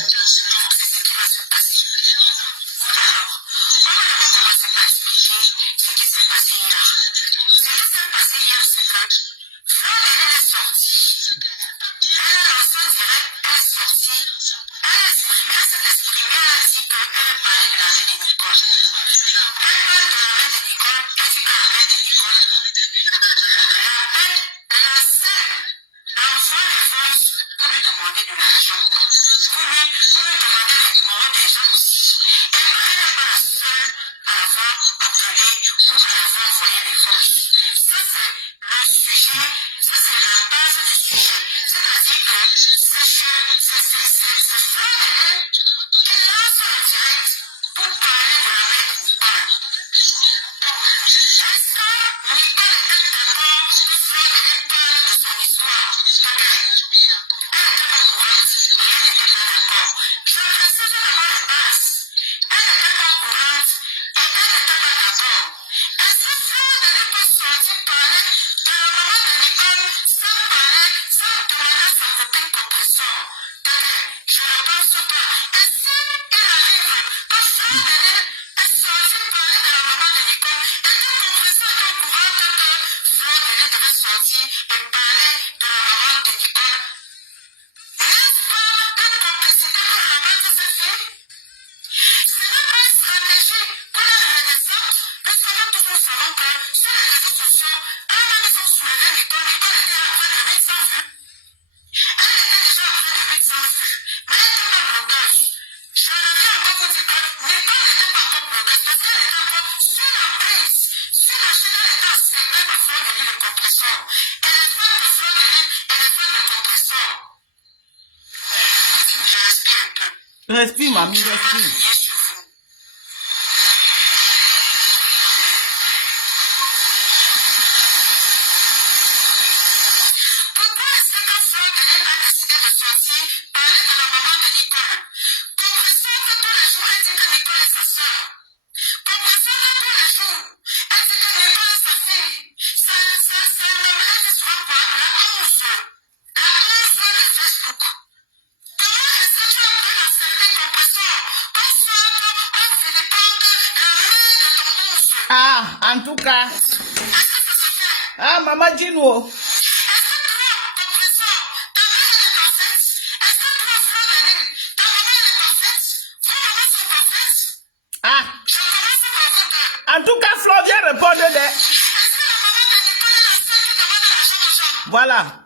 Respire, mamie, respire. Ah, en tout cas. Ah, maman Gino. Ah. En tout cas, Flo vient répondre de... Voilà.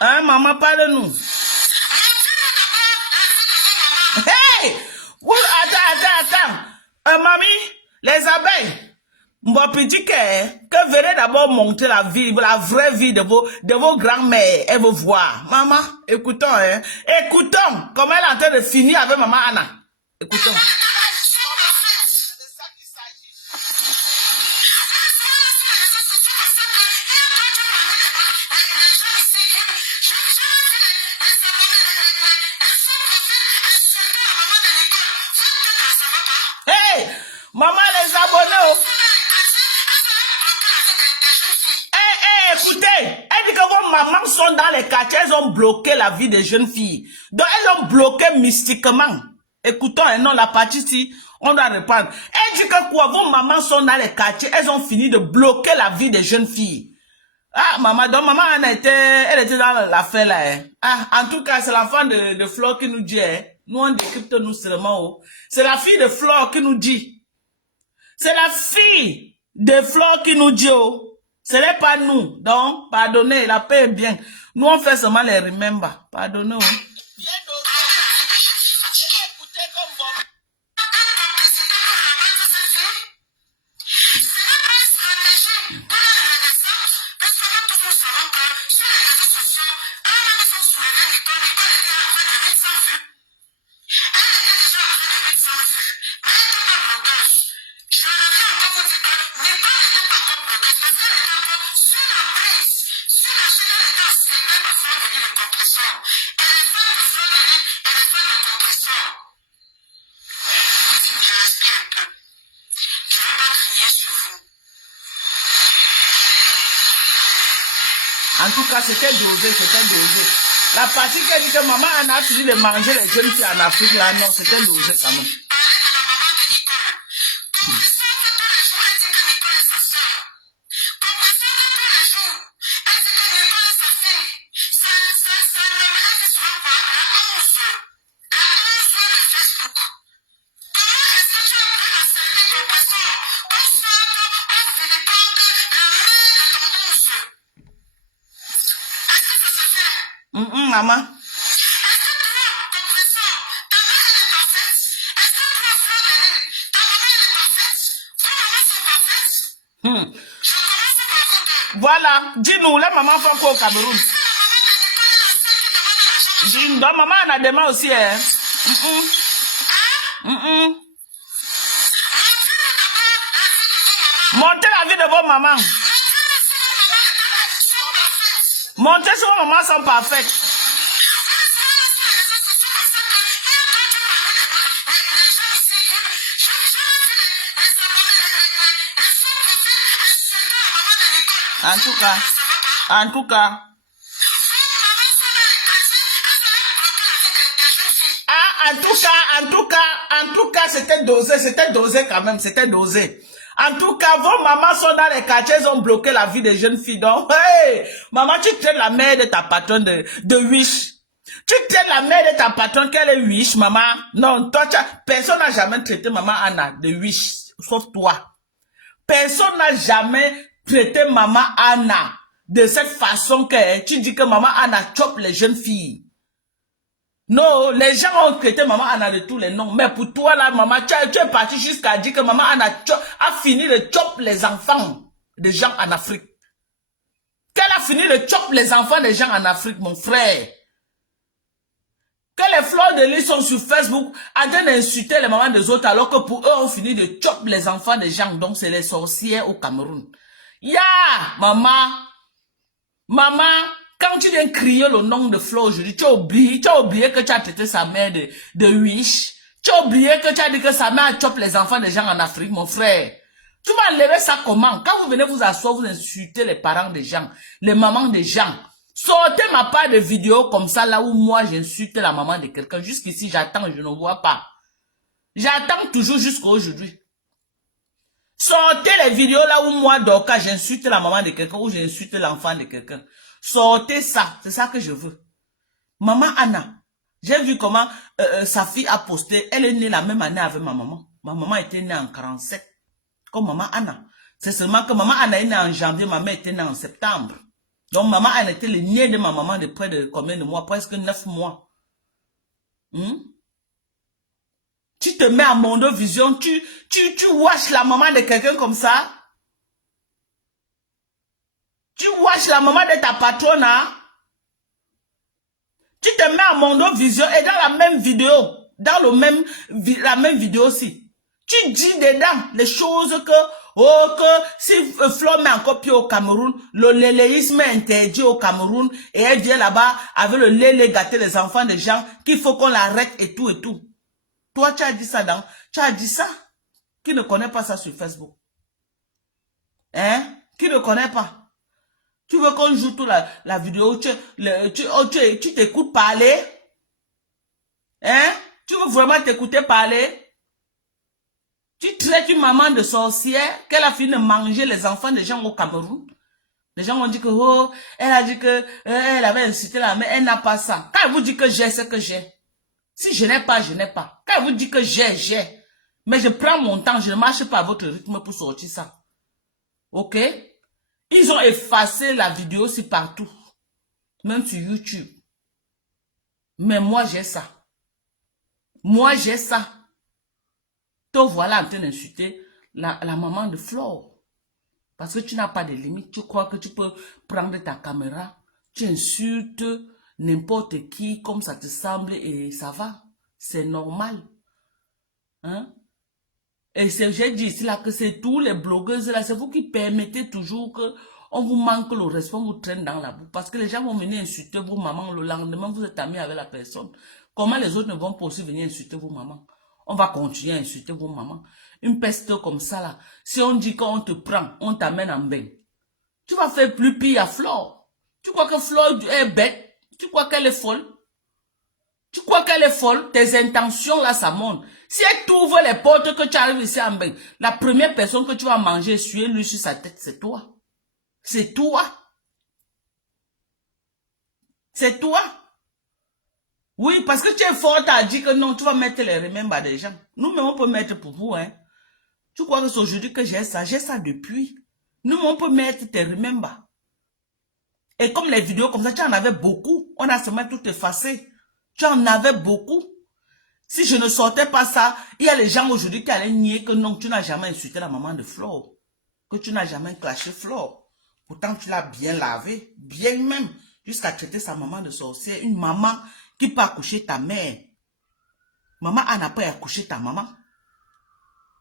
Hein, maman, parle-nous. Hey! Oui, attends. Mamie, les abeilles. Mon petit que verrez d'abord monter la vie, la vraie vie de vos grands-mères et vos voir. Maman, écoutons, hein. Écoutons comment elle est en train de finir avec maman Anna. Écoutons. Hey! Maman, les abonnés. Écoutez, elle dit que vos mamans sont dans les quartiers, elles ont bloqué la vie des jeunes filles. Donc, elles ont bloqué mystiquement. Écoutons, non, la partie ici, on doit répondre. Elle dit que quoi, vos mamans sont dans les quartiers, elles ont fini de bloquer la vie des jeunes filles. Ah, maman, donc maman, elle était dans l'affaire là. Hein. Ah, en tout cas, c'est l'enfant de Flore qui nous dit, hein. Nous, on décrypte nous seulement. Oh. C'est la fille de Flore qui nous dit. C'est la fille de Flore qui nous dit, oh. Ce n'est pas nous. Donc, pardonnez, la paix est bien. Nous, on fait seulement les remember. Pardonnez. Oh. En tout cas, c'était dosé, c'était dosé. La partie qui dit que maman a fini de manger les jeunes filles en Afrique, là, non, c'était dosé quand même. Maman. Voilà, dis-nous, la maman fait quoi au Cameroun? Dis-nous, maman en a demain aussi, hein? Montez la vie de vos mamans. Montez si vos mamans sont parfaites. En tout cas. Ah, en tout cas, c'était dosé quand même, c'était dosé. En tout cas, vos mamans sont dans les quartiers, ils ont bloqué la vie des jeunes filles. Donc, hey, maman, tu traites la mère de ta patronne de Wish. Tu traites la mère de ta patronne qu'elle est Wish, maman. Non, toi, personne n'a jamais traité maman Anna de Wish, sauf toi. Personne n'a jamais traité maman Anna de cette façon que tu dis que maman Anna chope les jeunes filles. Non, les gens ont traité maman Anna de tous les noms. Mais pour toi, là, maman, tu es parti jusqu'à dire que maman Anna a fini de choper les enfants des gens en Afrique. Qu'elle a fini de choper les enfants des gens en Afrique, mon frère. Que les fleurs de lys sont sur Facebook en train d'insulter les mamans des autres alors que pour eux, on finit de chop les enfants des gens. Donc, c'est les sorcières au Cameroun. Ya, maman, quand tu viens crier le nom de Flo aujourd'hui, tu as oublié que tu as traité sa mère de wish. Tu as oublié que tu as dit que sa mère chope les enfants des gens en Afrique, mon frère. Tu vas enlever ça comment? Quand vous venez vous asseoir, vous insultez les parents des gens, les mamans des gens. Sortez ma part de vidéo comme ça, là où moi j'insulte la maman de quelqu'un. Jusqu'ici, j'attends, je ne vois pas. J'attends toujours jusqu'à aujourd'hui. Sortez les vidéos là où moi, Dorka, j'insulte la maman de quelqu'un ou j'insulte l'enfant de quelqu'un. Sortez ça, c'est ça que je veux. Maman Anna, j'ai vu comment sa fille a posté, elle est née la même année avec ma maman. Ma maman était née en 47, comme maman Anna. C'est seulement que maman Anna est née en janvier, ma mère était née en septembre. Donc maman Anna était le nez de ma maman de près de combien de mois? Presque 9 mois. Tu te mets à Mondovision, tu watches la maman de quelqu'un comme ça. Tu watches la maman de ta patronne, hein? Tu te mets à Mondovision et dans la même vidéo, la même vidéo aussi, tu dis dedans les choses que si Flo met encore pied au Cameroun, le léléisme est interdit au Cameroun et elle vient là-bas avec le lélé gâter les enfants des gens, qu'il faut qu'on l'arrête et tout et tout. Toi, tu as dit ça tu as dit ça? Qui ne connaît pas ça sur Facebook? Hein? Qui ne connaît pas? Tu veux qu'on joue toute la vidéo, tu t'écoutes parler? Hein? Tu veux vraiment t'écouter parler? Tu traites une maman de sorcière, qu'elle a fini de manger les enfants des gens au Cameroun. Les gens ont dit que, oh, elle a dit que, elle avait incité la mère, elle n'a pas ça. Quand elle vous dit que j'ai, c'est que j'ai. Si je n'ai pas, je n'ai pas. Quand elle vous dit que j'ai. Mais je prends mon temps, je ne marche pas à votre rythme pour sortir ça. Ok? Ils ont effacé la vidéo aussi partout. Même sur YouTube. Mais moi, j'ai ça. Moi, j'ai ça. Te voilà en train d'insulter la maman de Flore. Parce que tu n'as pas de limite. Tu crois que tu peux prendre ta caméra. Tu insultes n'importe qui comme ça te semble et ça va. C'est normal. Hein? Et j'ai dit ici là que c'est tous les blogueuses là, c'est vous qui permettez toujours que on vous manque le respect, on vous traîne dans la boue. Parce que les gens vont venir insulter vos mamans le lendemain, vous êtes amis avec la personne. Comment les autres ne vont pas aussi venir insulter vos mamans? On va continuer à insulter vos mamans. Une peste comme ça là, si on dit qu'on te prend, on t'amène en bain. Tu vas faire plus pire à Flore. Tu crois que Flore est bête? Tu crois qu'elle est folle? Tu crois qu'elle est folle? Tes intentions là, ça monte. Si elle t'ouvre les portes que tu arrives ici en bain, la première personne que tu vas manger, suer lui sur sa tête, c'est toi. C'est toi. C'est toi. Oui, parce que tu es forte à dire que non, tu vas mettre les remembers des gens. Nous-mêmes, on peut mettre pour vous, hein. Tu crois que c'est aujourd'hui que j'ai ça depuis. Nous-mêmes, on peut mettre tes remembers. Et comme les vidéos comme ça, tu en avais beaucoup. On a seulement tout effacé. Tu en avais beaucoup. Si je ne sortais pas ça, il y a les gens aujourd'hui qui allaient nier que non, tu n'as jamais insulté la maman de Flore. Que tu n'as jamais clashé Flore. Pourtant, tu l'as bien lavé, bien même, jusqu'à traiter sa maman de sorcière. Une maman qui peut accoucher ta mère. Maman Anna peut accoucher ta maman.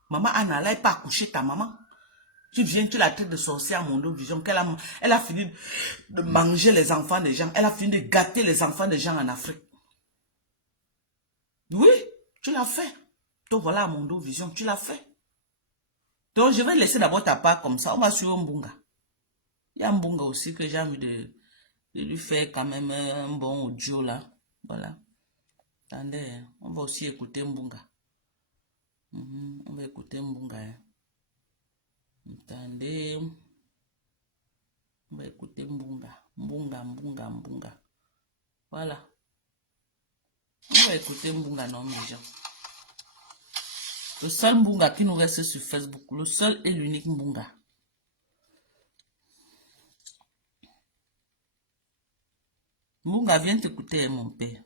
Maman Anna, là, elle peut accoucher ta maman. Tu viens, tu la traites de sorcière à Mondovision. Elle a fini de manger les enfants des gens. Elle a fini de gâter les enfants des gens en Afrique. Oui, tu l'as fait. Donc voilà, Mondovision, tu l'as fait. Donc je vais laisser d'abord ta part comme ça. On va suivre Mbunga. Il y a Mbunga aussi que j'ai envie de lui faire quand même un bon audio là. Voilà. Attendez, on va aussi écouter Mbunga. On va écouter Mbunga. Hein. Attendez. On va écouter Mbunga. Mbunga. Voilà. On va écouter Mbunga, non, mes gens. Le seul Mbunga qui nous reste sur Facebook. Le seul et l'unique Mbunga. Mbunga, viens t'écouter, mon père.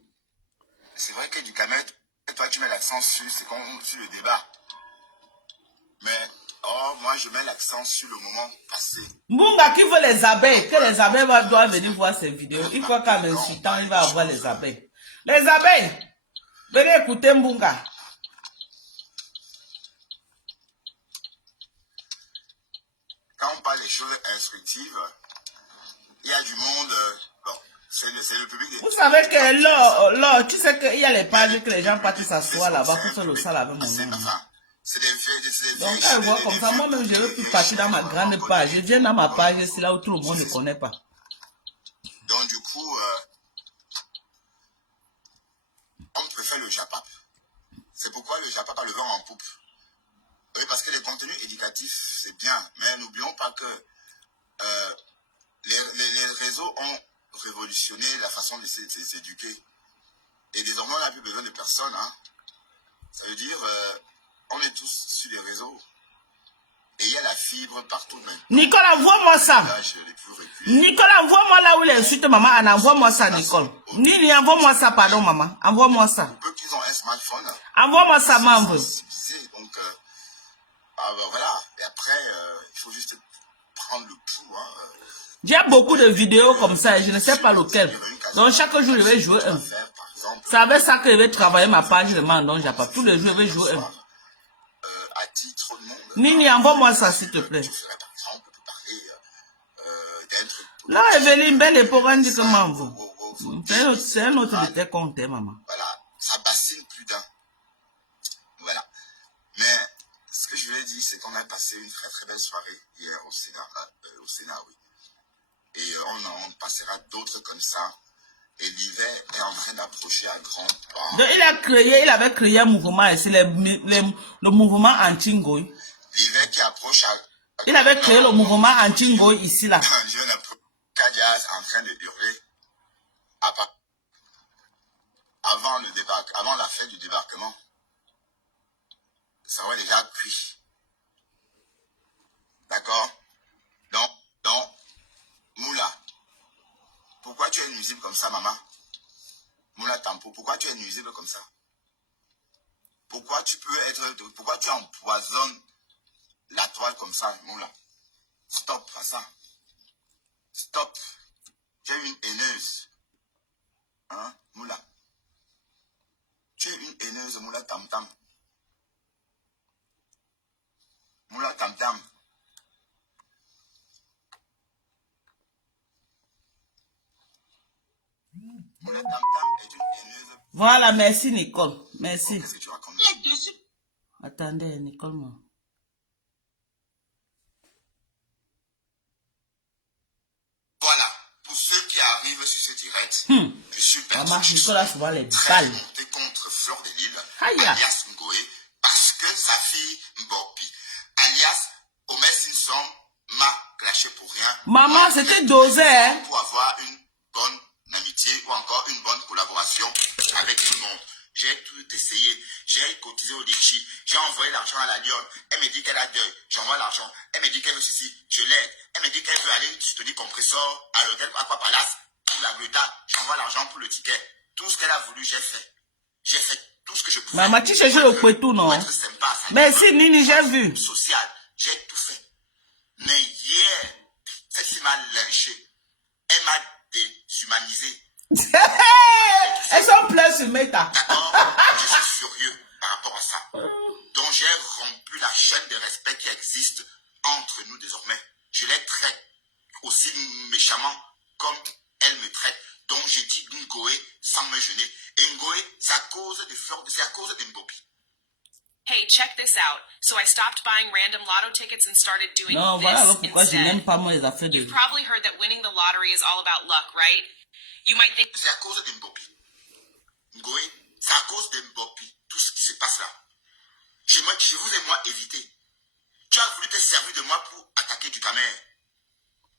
C'est vrai que du Cameroun, toi tu mets l'accent sur le débat. Mais moi je mets l'accent sur le moment passé. Mbunga qui veut les abeilles, que les abeilles doivent venir voir ces vidéos. Il croit qu'en insultant, il va avoir les abeilles. Les abeilles, venez écouter Mbunga. Quand on parle des choses instructives, il y a du monde. Bon, c'est le public. Vous savez que là, tu sais qu'il y a les pages que les gens partent s'asseoir là-bas pour faire le sale avec mon nom. C'est des vieilles. Donc, elle voit comme ça. Moi-même, je ne veux plus partir dans ma grande page. Je viens dans ma page, c'est là où tout le monde ne connaît pas. Donc, du coup, on préfère le Japap. C'est pourquoi le Japap a le vent en poupe. Oui, parce que les contenus éducatifs, c'est bien. Mais n'oublions pas que les réseaux ont révolutionné la façon de s'éduquer. Et désormais, on n'a plus besoin de personne. Hein. Ça veut dire, on est tous sur les réseaux. Et il y a la fibre partout maintenant. Nicolas, envoie-moi ça. Nicolas, envoie-moi là où il insulte maman. Anna, envoie-moi ça, Nicole. Nini, envoie-moi ça, pardon, maman. Envoie-moi ça. Peu qu'ils ont un smartphone. Envoie-moi ça, maman. Donc, voilà. Et après, il faut juste prendre le pouls. Hein. J'ai beaucoup de vidéos comme ça et je ne sais pas lequel. Donc, chaque jour, je vais jouer un. C'est avec ça que je vais travailler ma page de Mandon Japap. Tous les jours, je vais jouer un. Nini, envoie-moi ça, s'il te plaît. Là, Evelyne, belle époque, on dit comment vous. C'est un autre de tes comptes, maman. Voilà, ça bassine plus d'un. Voilà. Mais ce que je voulais dire, c'est qu'on a passé une très très belle soirée hier au Sénat, oui. Et on passera d'autres comme ça. Et l'hiver est en train d'approcher à grands pas. Donc, il avait créé un mouvement ici, le mouvement anti-Ngoï. L'hiver qui approche à... Il avait créé le mouvement anti-Ngoï ici, là. Je viens Kadias en train de hurler avant la fête du débarquement. Ça aurait déjà cuit. D'accord? Donc, Moula, pourquoi tu es nuisible comme ça, maman? Moula Tampo, pourquoi tu es nuisible comme ça? Pourquoi tu empoisonnes la toile comme ça, Moula? Stop à ça. Stop. Tu es une haineuse. Hein, Moula? Tu es une haineuse, Moula Tam Tam. Moula Tam Tam. Moula Tam Tam est une haineuse. Voilà, merci Nicole. Merci. Qu'est-ce que tu racontes? Attendez, Nicole, moi. Voilà, pour ceux qui arrivent sur ce direct, je suis Maman, Nicolas souvent les balles. monté contre Fleur de Lille, Aïe. alias Ngoé, parce que sa fille Mbopi, alias Omer Simpson, m'a clashé pour rien. Maman, c'était dosé, hein? Pour avoir une bonne amitié ou encore une bonne collaboration avec tout le monde. J'ai tout essayé. J'ai cotisé au litchi. J'ai envoyé l'argent à la Lyon. Elle me dit qu'elle a deuil. J'envoie l'argent. Elle me dit qu'elle veut ceci. Je l'aide. Elle me dit qu'elle veut aller soutenir compresseur à l'hôtel Aqua Palace pour la Glota. J'envoie l'argent pour le ticket. Tout ce qu'elle a voulu, j'ai fait. J'ai fait tout ce que je pouvais. Maman, tu cherches le couetou, non? Mais si, Nini, j'ai vu. Social. J'ai tout fait. Mais hier, cette fille m'a lynché. Elle m'a déshumanisé. Elles sont pleines sur Meta. Je suis furieux par rapport à ça. Donc j'ai rompu la chaîne de respect qui existe entre nous désormais. Je les traite aussi méchamment comme elle me traite. Donc j'ai dit Ngoé sans me gêner. Et Ngoé, c'est à cause de Mbopi. Hey, check this out. So I stopped buying random lotto tickets and started doing Non, voilà pourquoi je n'aime instead. pas moi les affaires de... You've probably heard that winning the lottery is all about luck, right? You might think... C'est à cause de Mbopi. Ngoé, c'est à cause de Mbopi, tout ce qui se passe là. Je vous ai moi évité. Tu as voulu te servir de moi pour attaquer du Camer.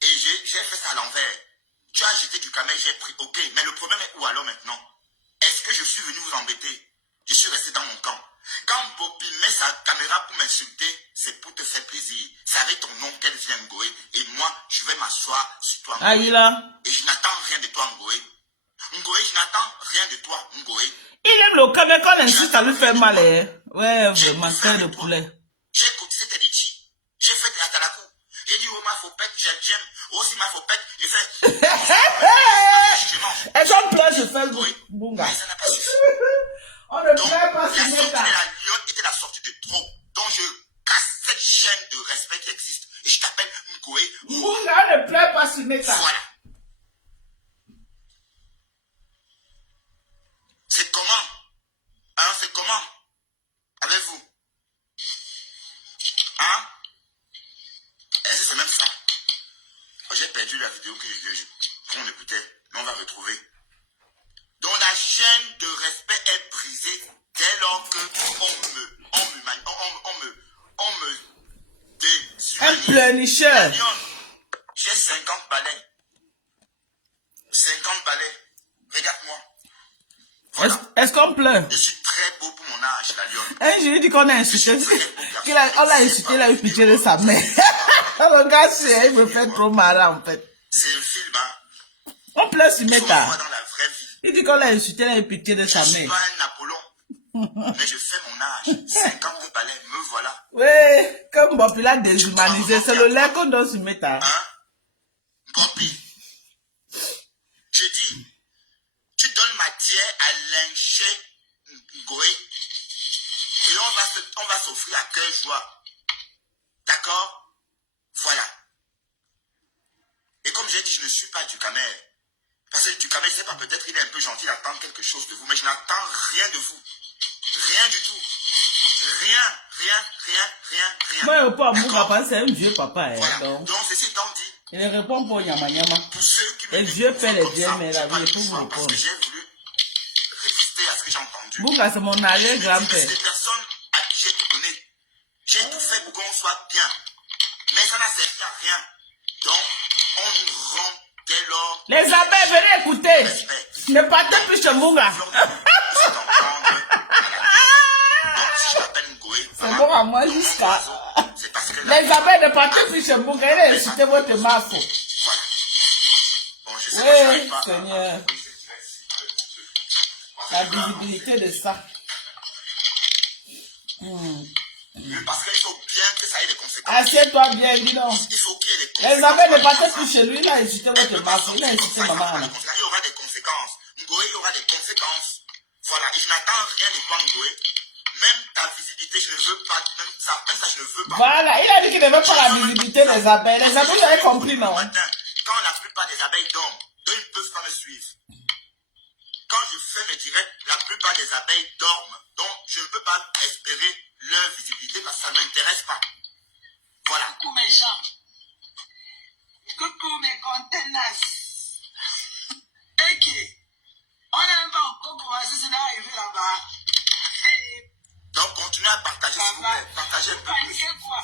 Et j'ai fait ça à l'envers. Tu as jeté du Camer, j'ai pris. Ok, mais le problème est où alors maintenant? Est-ce que je suis venu vous embêter? Je suis resté dans mon camp. Quand Mbopi met sa caméra pour m'insulter, c'est pour te faire plaisir. C'est avec ton nom qu'elle vient, Ngoé. Et moi, je vais m'asseoir sur toi, Ngoé. Aïe là. Et je n'attends rien de toi, Ngoé. Ngoé, je n'attends rien de toi, Ngoé. Il aime le caméra quand on insiste, ça lui fait mal, hein. Ouais, vraiment, c'est le poulet. J'ai cotisé tes litchis. J'ai fait tes atalakou. J'ai dit, oh, ma fopette, j'aime. Aussi, ma fopette, j'ai fait. Elles sont pleines sur Facebook, Bunga. Mais ça n'a pas on va retrouver. Donc la chaîne de respect est brisée dès lors que on me Un déshumanise. pleurnicheur. J'ai 50 balais. 50 balais. Regarde-moi. Voilà. Est-ce qu'on pleure? Je suis très beau pour mon âge, la lionne. Un jour, il dit qu'on a insulté. On l'a insulté, il a eu pitié de sa mère. Le gars, il me fait trop mal, en fait. C'est un film, hein. On pleure sur Il faut me Meta. voir dans la vraie vie. Il dit qu'on l'a insulté, il a eu pitié de Je sa ne suis mère. pas un Apollon. Mais je fais mon âge. 50 balais, me voilà. Oui, comme Bob, il a déshumanisé. C'est le lait qu'on donne sur Meta. Hein? Bobby, je dis, tu donnes matière à lyncher Ngoé et on va s'offrir à cœur joie. D'accord? Voilà. Et comme j'ai dit, je ne suis pas du Camer. Parce que du Camer, je sais pas, peut-être il est un peu gentil d'attendre quelque chose de vous, mais je n'attends rien de vous. Rien du tout. Rien. Moi, je pas mon papa, c'est un vieux papa. Voilà. Donc, Donc, ceci étant dit, il ne répond pas au Nyama Nyama. pour ceux qui Les me vieux pères, les comme vieilles ça, mères, j'ai la pas vie, de pour vous foi, parce répondre. que j'ai voulu résister à ce que j'ai entendu. Bouga, c'est mon arrière-grand-père. C'est des personnes à qui j'ai tout donné. J'ai tout fait pour qu'on soit bien. Mais ça n'a servi à rien. Donc, on rend dès lors. Les abeilles, venez écouter. Ne partez plus chez Munga. Donc, si je m'appelle Ngoé, C'est bon à moi jusqu'à. c'est parce que Les abeilles, ne partez plus chez Munga. Il a insulté votre marfo. voilà. Bon, je sais pas si Oui, j'arrive pas. Seigneur. La visibilité de ça. Parce qu'il faut bien que ça ait des conséquences. Assieds-toi bien, dis donc. Il faut qu'il y ait des conséquences. Les abeilles, ne partez plus chez lui. Il a insulté votre marfo. Il a insulté maman. Il y aura des conséquences. Ngoé, il y aura des conséquences. Voilà. Et je n'attends rien de toi, Ngoé. Même ta visibilité, je ne veux pas. Même ça, je ne veux pas. Voilà, il a dit qu'il ne veut pas la visibilité des abeilles. Les abeilles, vous avez compris, non? Quand la plupart des abeilles dorment, donc ils ne peuvent pas me suivre. Quand je fais mes directs, la plupart des abeilles dorment. Donc, je ne peux pas espérer leur visibilité parce que ça ne m'intéresse pas. Voilà. Coucou mes gens. Coucou mes contenants. Ok. On n'a même pas encore commencé, c'est d'arriver là-bas. Hey. Donc, continuez à partager, s'il vous plaît. Partagez un peu plus. Quoi?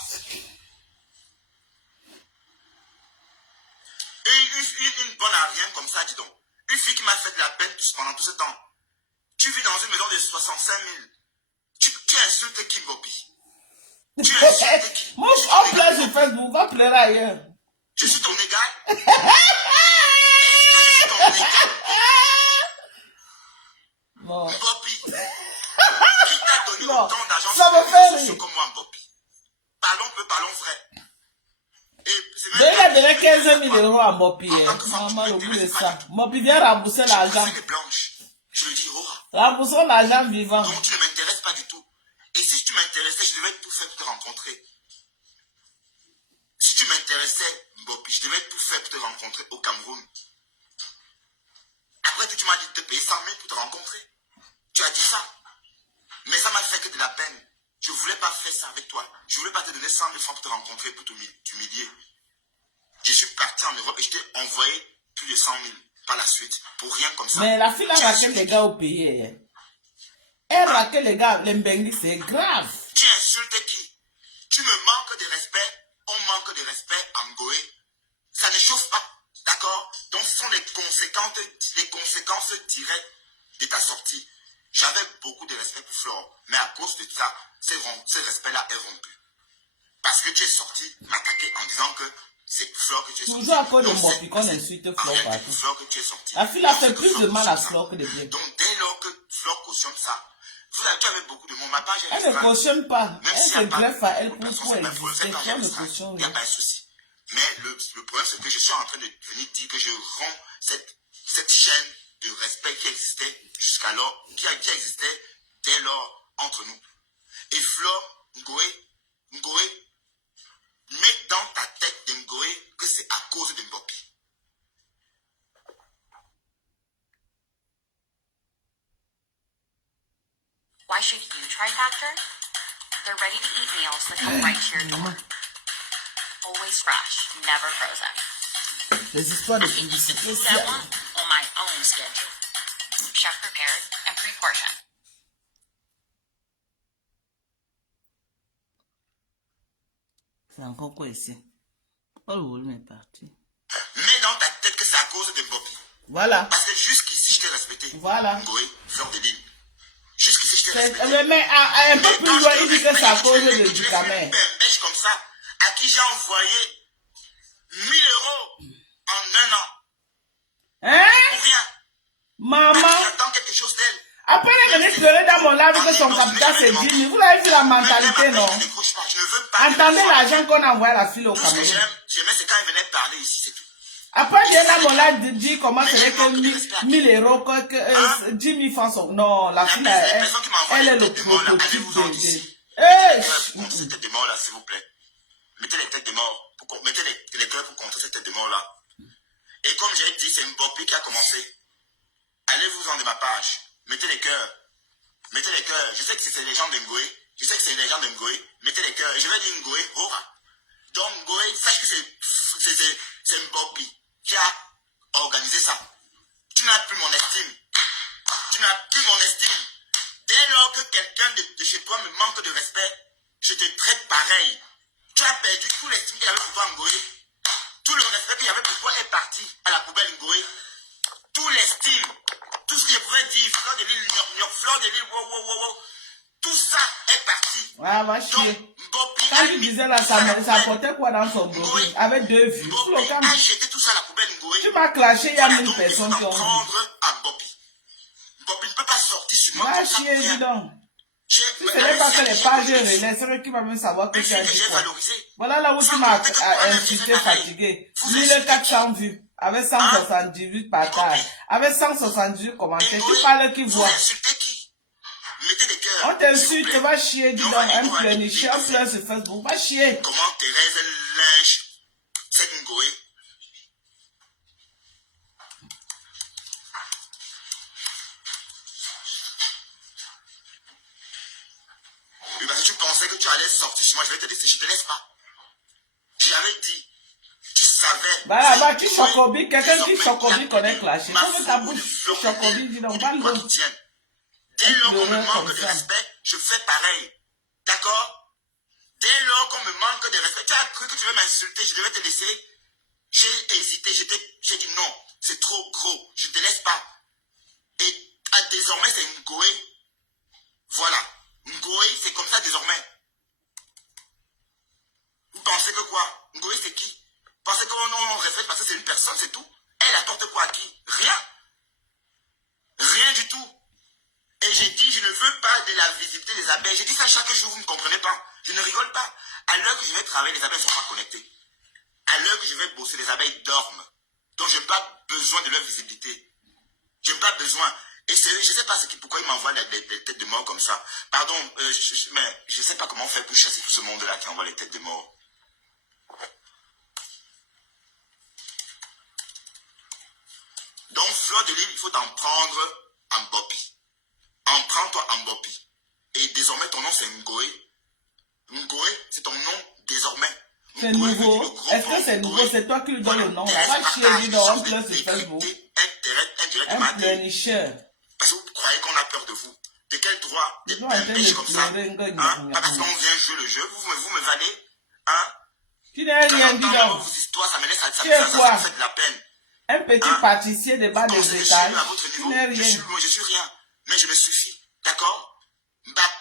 Une bonne à rien comme ça, dis donc. Une fille qui m'a fait de la peine pendant tout ce temps. Tu vis dans une maison de 65 000. Tu insultes qui, Bobby? Tu insultes qui? Moi, on pleure sur Facebook, va pleurer ailleurs. Je suis ton égal? Est-ce que je suis ton égal? Bon. Bobby, qui t'a donné Non, autant d'argent ça me sur les fait réseaux rire. sociaux comme moi, Bobby? Parlons peu, parlons vrai. Et c'est Mais il a donné 15 000 toi. euros à Mopi. Maman, le bout de ça. Mopi vient rembourser l'argent. Les blanches. Je le dis, oh. Remboursons l'argent vivant. Donc tu ne m'intéresses pas du tout. Et si tu m'intéressais, je devais tout faire pour te rencontrer. Si tu m'intéressais, Bobby, je devais tout faire pour te rencontrer au Cameroun. Après, tu m'as dit de te payer 100 000 pour te rencontrer. Tu as dit ça. Mais ça m'a fait que de la peine. Je ne voulais pas faire ça avec toi. Je ne voulais pas te donner 100 000 francs pour te rencontrer, pour t'humilier. Je suis parti en Europe et je t'ai envoyé plus de 100 000 par la suite. Pour rien comme ça. Mais la fille a raqué les gars au pays. Elle raqué les gars, les Mbengi, c'est grave. Tu insultes qui? Tu me manques de respect. On manque de respect en Ngoé. Ça ne chauffe pas. D'accord? Donc ce sont les conséquences directes de ta sortie. J'avais beaucoup de respect pour Flore. Mais à cause de ça, ce respect-là est rompu. Parce que tu es sorti m'attaquer en disant que c'est pour Flore que tu es sorti. Toujours à cause de Donc, Mopi qu'on insulte Flore c'est partout. pour Flore que tu es sorti. La fille a Donc, fait c'est que plus de Flore mal à cautionne Flore ça. que de bien. Donc dès lors que Flore cautionne ça, tu avais beaucoup de monde. Ma page est Elle ne restreinte. cautionne pas. Même Elle s'il se n'y a pas greffe à elle de pour personne, c'est pour le exister. fait Flore ne restreinte. cautionne Il n'y a rien. pas de souci. Mais le problème, c'est que je suis en train de venir dire que je romps cette chaîne de respect qui existait jusqu'alors, qui existait dès lors entre nous. Et Flore, Ngoé, mets dans ta tête de Ngoé que c'est à cause de Mbopi. Why should you try Factor? They're ready to eat meals that come right to your door. Always fresh, never frozen. Les histoires de publicité, Food c'est I want, oh my C'est encore quoi ici? Oh, le volume est parti. Mets dans ta tête que c'est à cause de Bobby. Voilà. Parce que jusqu'ici, je t'ai respecté. Voilà. Ngoé, fleur de lune. Jusqu'ici, je t'ai respecté. Mais un peu plus loin, il dit que c'est à cause de Ducamer. Un belge comme ça, à qui j'ai envoyé 1000 € en 1 an. Hein? Pour rien. Maman. J'attends quelque chose d'elle. Après, elle venait pleurer dans mon live que son capital c'est 10 000. Vous l'avez vu la mentalité, non? Je décroche pas, je ne veux pas. Entendez l'argent qu'on a envoyé à la fille au Tout ce que Cameroun. j'aimais, c'est quand elle venait parler ici, c'est tout. Après, j'ai dans mon live dit comment c'est que 1000 €, que 10 000 francs sont. Non, la fille, elle est le prototype de. Cette tête de mort là, s'il vous plaît. Mettez les têtes de mort. Mettez les cœurs pour contrer cette tête de mort là. Et comme j'ai dit, c'est Mbappé qui a commencé. Allez-vous-en de ma page. Mettez les cœurs. Mettez les cœurs. Je sais que c'est les gens de Ngoé. Je sais que c'est les gens de Ngoé. Mettez les cœurs. Je vais dire Ngoé. Hora. Donc Ngoé, sache que c'est Mbappé qui a organisé ça. Tu n'as plus mon estime. Tu n'as plus mon estime. Dès lors que quelqu'un de chez toi me manque de respect, je te traite pareil. Tu as perdu tout l'estime qu'il y avait pour toi, Ngoé. Tout le respect qu'il y avait pour toi est parti à la poubelle, Ngoé. Tout l'estime. Tout ce que je pouvais dire, fleur de l'île, fleur de l'île, wow. Tout ça est parti. Ouais, va chier. Quand il disait là, ça apportait quoi dans son blog? Avec 2 vues. Bobby a jeté tout ça à la poubelle, Ngoé. Tu m'as clashé, il y a 1000 personnes qui ont vu. Prendre à Bobby. Bobby ne peut pas sortir sur moi. Va chier, dis donc. Si ce n'est pas que les pages relais, c'est vrai qu'il va même savoir que tu as dit quoi. Voilà là où tu m'as insulté, fatigué. 1400 vues. Avec 178 partages. Avec 178 commentaires. Tu parles qui voit. Mettez des cœurs. On t'insulte, va chier, dis donc. Un pleurnicher, un pleure sur Facebook. Va chier. Comment Thérèse lynche cette Ngoé? Parce que tu pensais que tu allais sortir sur moi, je vais te laisser, je te laisse pas. J'avais dit, tu savais. Bah, va, tu chocobi, quelqu'un qui chocobi connaît clasher. Comme ta bouche, chocobi, dis donc, va l'eau. Dès lors qu'on me manque de respect, je fais pareil. D'accord? Dès lors qu'on me manque de respect, tu as cru que tu veux m'insulter, je devais te laisser. J'ai hésité, j'ai dit non, c'est trop gros, je ne te laisse pas. Et désormais, c'est Ngoé. Voilà. Ngoé, c'est comme ça désormais. Vous pensez que quoi? Ngoé, c'est qui? Vous pensez qu'on respecte parce que c'est une personne, c'est tout? Elle apporte quoi à qui? Rien. Rien du tout. Et j'ai dit, je ne veux pas de la visibilité des abeilles. J'ai dit ça chaque jour, vous ne comprenez pas. Je ne rigole pas. À l'heure que je vais travailler, les abeilles ne sont pas connectées. À l'heure que je vais bosser, les abeilles dorment. Donc je n'ai pas besoin de leur visibilité. Je n'ai pas besoin. Et je ne sais pas pourquoi ils m'envoient des têtes de mort comme ça. Pardon, mais je ne sais pas comment faire pour chasser tout ce monde-là qui envoie les têtes de mort. Donc, fleur de l'île, il faut t'en prendre en Bobby. En prends-toi en Bobby. Et désormais, ton nom, c'est Ngoé. Ngoé, c'est ton nom désormais. C'est nouveau. Est-ce que c'est nouveau? C'est toi qui lui donnes le nom. Là, va chier, dis donc, un pleure sur Facebook. Un pleurnicheur. Parce que vous croyez qu'on a peur de vous. De quel droit? Des pêches comme ça. Pas parce qu'on vient jouer le jeu. Vous me valez. Hein? Tu n'es rien, dis donc. Vos histoires, ça me laisse, ça fait de la peine. Un petit pâtissier de bas des étages. Tu n'es rien. Je suis rien. Mais je me suffis. D'accord? Mbap.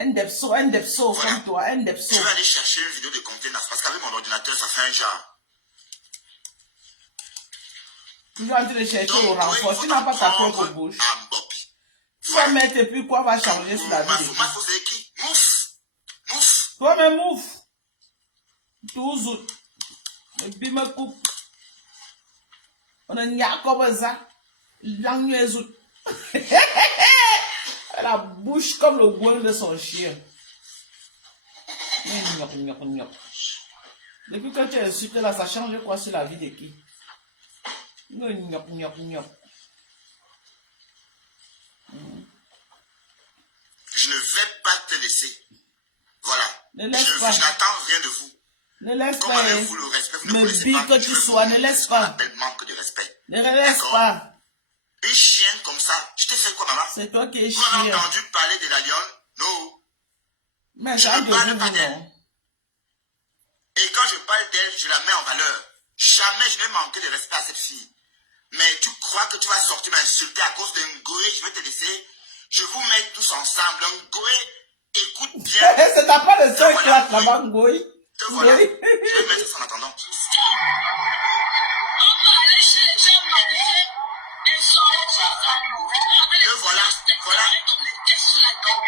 Un depso comme toi, un depso. Je vais aller chercher une vidéo de contenance parce qu'avec mon ordinateur, ça fait un genre. Tu vas en train de chercher au renfort. Tu n'as pas ta propre bouche. Tu vas mettre et puis quoi va changer sur la vie de qui? C'est qui? Mouf. Mouf. Toi-même mouf. Toujours. Et puis me coupe. On a n'y comme ça. L'angneuse. La bouche comme le goût de son chien. Depuis que tu es insulté là, ça change quoi sur la vie de qui? Je ne vais pas te laisser. Voilà. Ne laisse pas. Je n'attends rien de vous. Ne laisse Comment pas. avez-vous le respect? Vous ne Me connaissez dis pas. que tu sois, ne laisse pas. Manque de respect. Ne laisse pas. Une chienne comme ça, je t'ai fait quoi, maman? C'est toi qui es Vous avez chien. entendu parler de la lionne? Non. Mais Je ça ne de parle vous, pas d'elle. non. Et quand je parle d'elle, je la mets en valeur. Jamais je n'ai manqué de respect à cette fille. Mais tu crois que tu vas sortir m'insulter à cause d'un goé, je vais te laisser. Je vous mets tous ensemble. Un goé, écoute bien. C'est ta part de soeur qui l'a là-bas, Ngoï. Te voilà. Je vais mettre ça en attendant. On peut aller chez les gens mariés et sortir avec Te voilà. Voilà. comme les têtes sur la tête.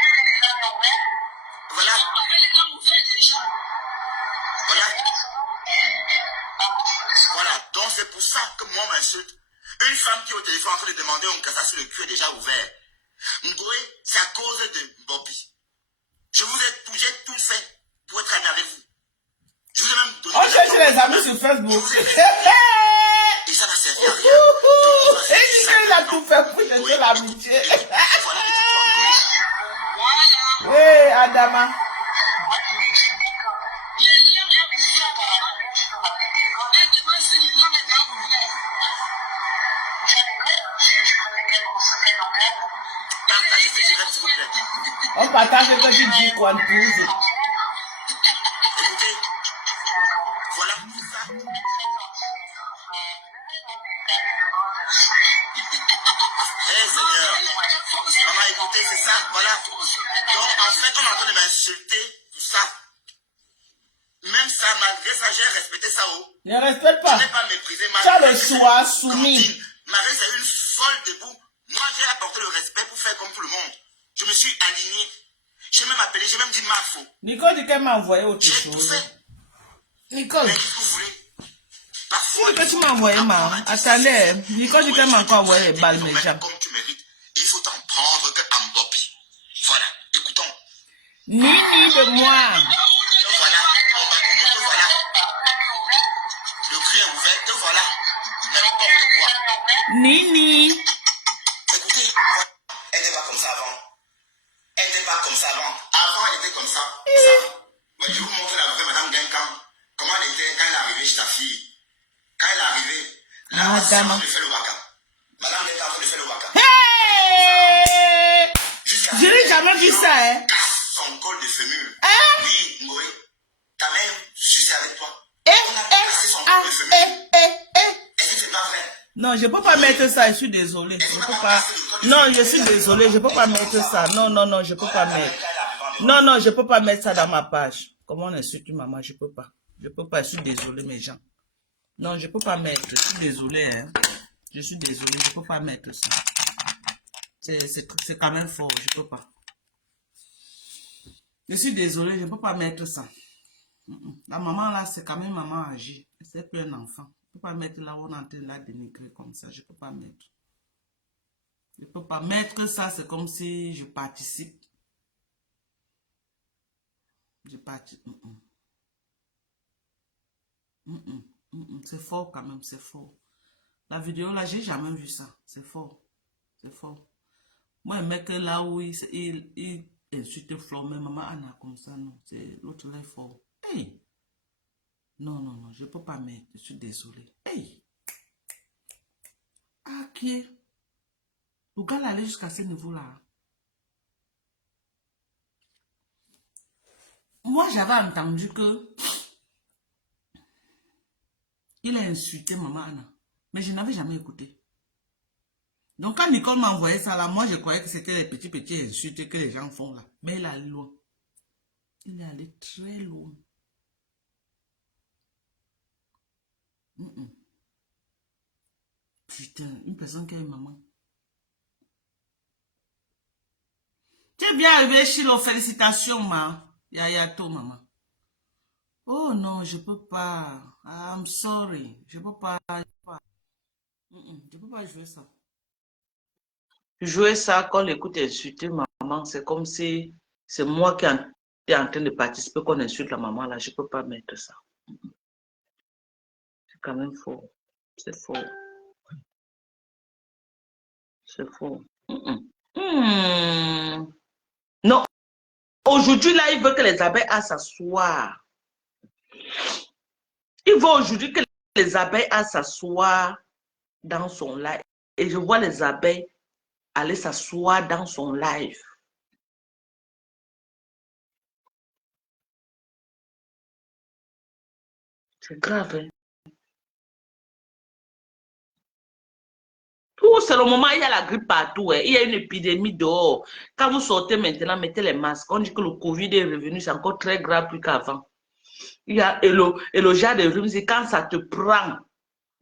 Voilà. Avec les gants ouverts déjà. Voilà. Voilà. Donc c'est pour ça que moi on m'insulte. Une femme qui est au téléphone en train de demander un cassa sur le cul est déjà ouvert. Ngoé, c'est à cause de Bobby. J'ai tout fait pour être ami avec vous. Je vous ai même donné. On cherche les amis sur Facebook. Et ça n'a servi à rien. Il a tout fait pour chercher l'amitié. Voilà, Hé, Adama. Les liens est ouvert. Elle demande si les liens est ouvert. partagez ces directs, s'il vous plaît. On partage ce que tu dis, Quantouz. Écoutez, voilà, c'est ça. Seigneur. Maman, écoutez, c'est ça, voilà. Donc, en fait, on est en train de m'insulter, tout ça. Même ça, malgré ça, j'ai respecté ça. Ne respecte pas. Je n'ai pas méprisé ma Tu as le choix soumis. Marie, c'est une folle debout. Moi, j'ai apporté le respect pour faire comme tout le monde. Je me suis aligné. J'ai même appelé, j'ai même dit Marfo. Nicole dit qu'elle m'a envoyé autre J'ai tout chose. fait. Nicole. Mais qu'est-ce que vous voulez? Parfois, Que tu m'as envoyé, ma. Attendez. Nicole dit qu'elle m'a encore envoyé les balles, mais jamais. comme tu mérites, il faut t'en prendre que Ambopi. Voilà, écoutons. Nini de moi. Te voilà, mon bakou, te voilà. Le cri est ouvert, te voilà. N'importe quoi. Nini. Écoutez, elle n'était pas comme ça avant. Elle n'était pas comme ça avant. Avant, elle était comme ça. Ouais, je vais vous montrer la vraie Madame Genkam. Comment elle était quand elle est arrivée chez ta fille. Quand elle est arrivée, là, Ah, on est en dame. train de faire le waka. Madame Genkam est en train de faire le waka. Hey! Jusqu'à Je n'ai jamais vu ça, hein. casse son col de fémur. Hein? Oui, Ngoé, ta mère suçait avec toi. Eh, On a cassé son col de fémur. Est-ce que c'est pas vrai? Non, je ne peux pas mettre ça, je suis désolée. Je peux pas. Non, je suis désolée, je ne peux pas mettre ça. Non, non, non, je ne peux pas mettre. Non, non, je ne peux pas mettre ça dans ma page. Comment on insulte une maman, je ne peux pas. Je ne peux pas, je suis désolée, mes gens. Non, je ne peux pas mettre. Je suis désolée, hein. Je suis désolée, je ne peux pas mettre ça. C'est quand même fort, je ne peux pas. Je suis désolée, je ne peux pas mettre ça. La maman là, c'est quand même maman âgée. C'est plus un enfant. Je ne peux pas mettre là où on est en train de la dénigrer comme ça. Je ne peux pas mettre. Je ne peux pas mettre ça, c'est comme si je participe. Je participe. C'est fort quand même, c'est fort. La vidéo là, j'ai jamais vu ça. C'est fort. C'est fort. Moi, un mec là où il insulte Flore, mais maman Anna comme ça, non. L'autre là est fort. Hey! Non, non, non, je ne peux pas mettre. Je suis désolée. Hey! Ok. Le gars là allait jusqu'à ce niveau-là. Moi, j'avais entendu que il a insulté maman Anna. Mais je n'avais jamais écouté. Donc, quand Nicole m'a envoyé ça là, moi, je croyais que c'était les petits insultes que les gens font là. Mais il est allé loin. Il est allé très loin. Putain, une personne qui a une maman. Tu es bien arrivé, Chilo. Félicitations, ma. Yayato, maman. Oh non, je peux pas. I'm sorry. Je peux pas. Je peux pas jouer ça. Jouer ça quand l'écoute insulter maman, c'est comme si c'est moi qui est en train de participer qu'on insulte la maman là. Je peux pas mettre ça. C'est quand même faux. C'est faux. C'est faux. Non. Aujourd'hui, là, il veut que les abeilles aillent s'asseoir. Il veut aujourd'hui que les abeilles aillent s'asseoir dans son live. Et je vois les abeilles aller s'asseoir dans son live. C'est grave, hein. Tout, c'est le moment, il y a la grippe partout, hein. Il y a une épidémie dehors. Quand vous sortez maintenant, mettez les masques. On dit que le Covid est revenu, c'est encore très grave plus qu'avant. Il y a, et le genre de rhume, c'est quand ça te prend.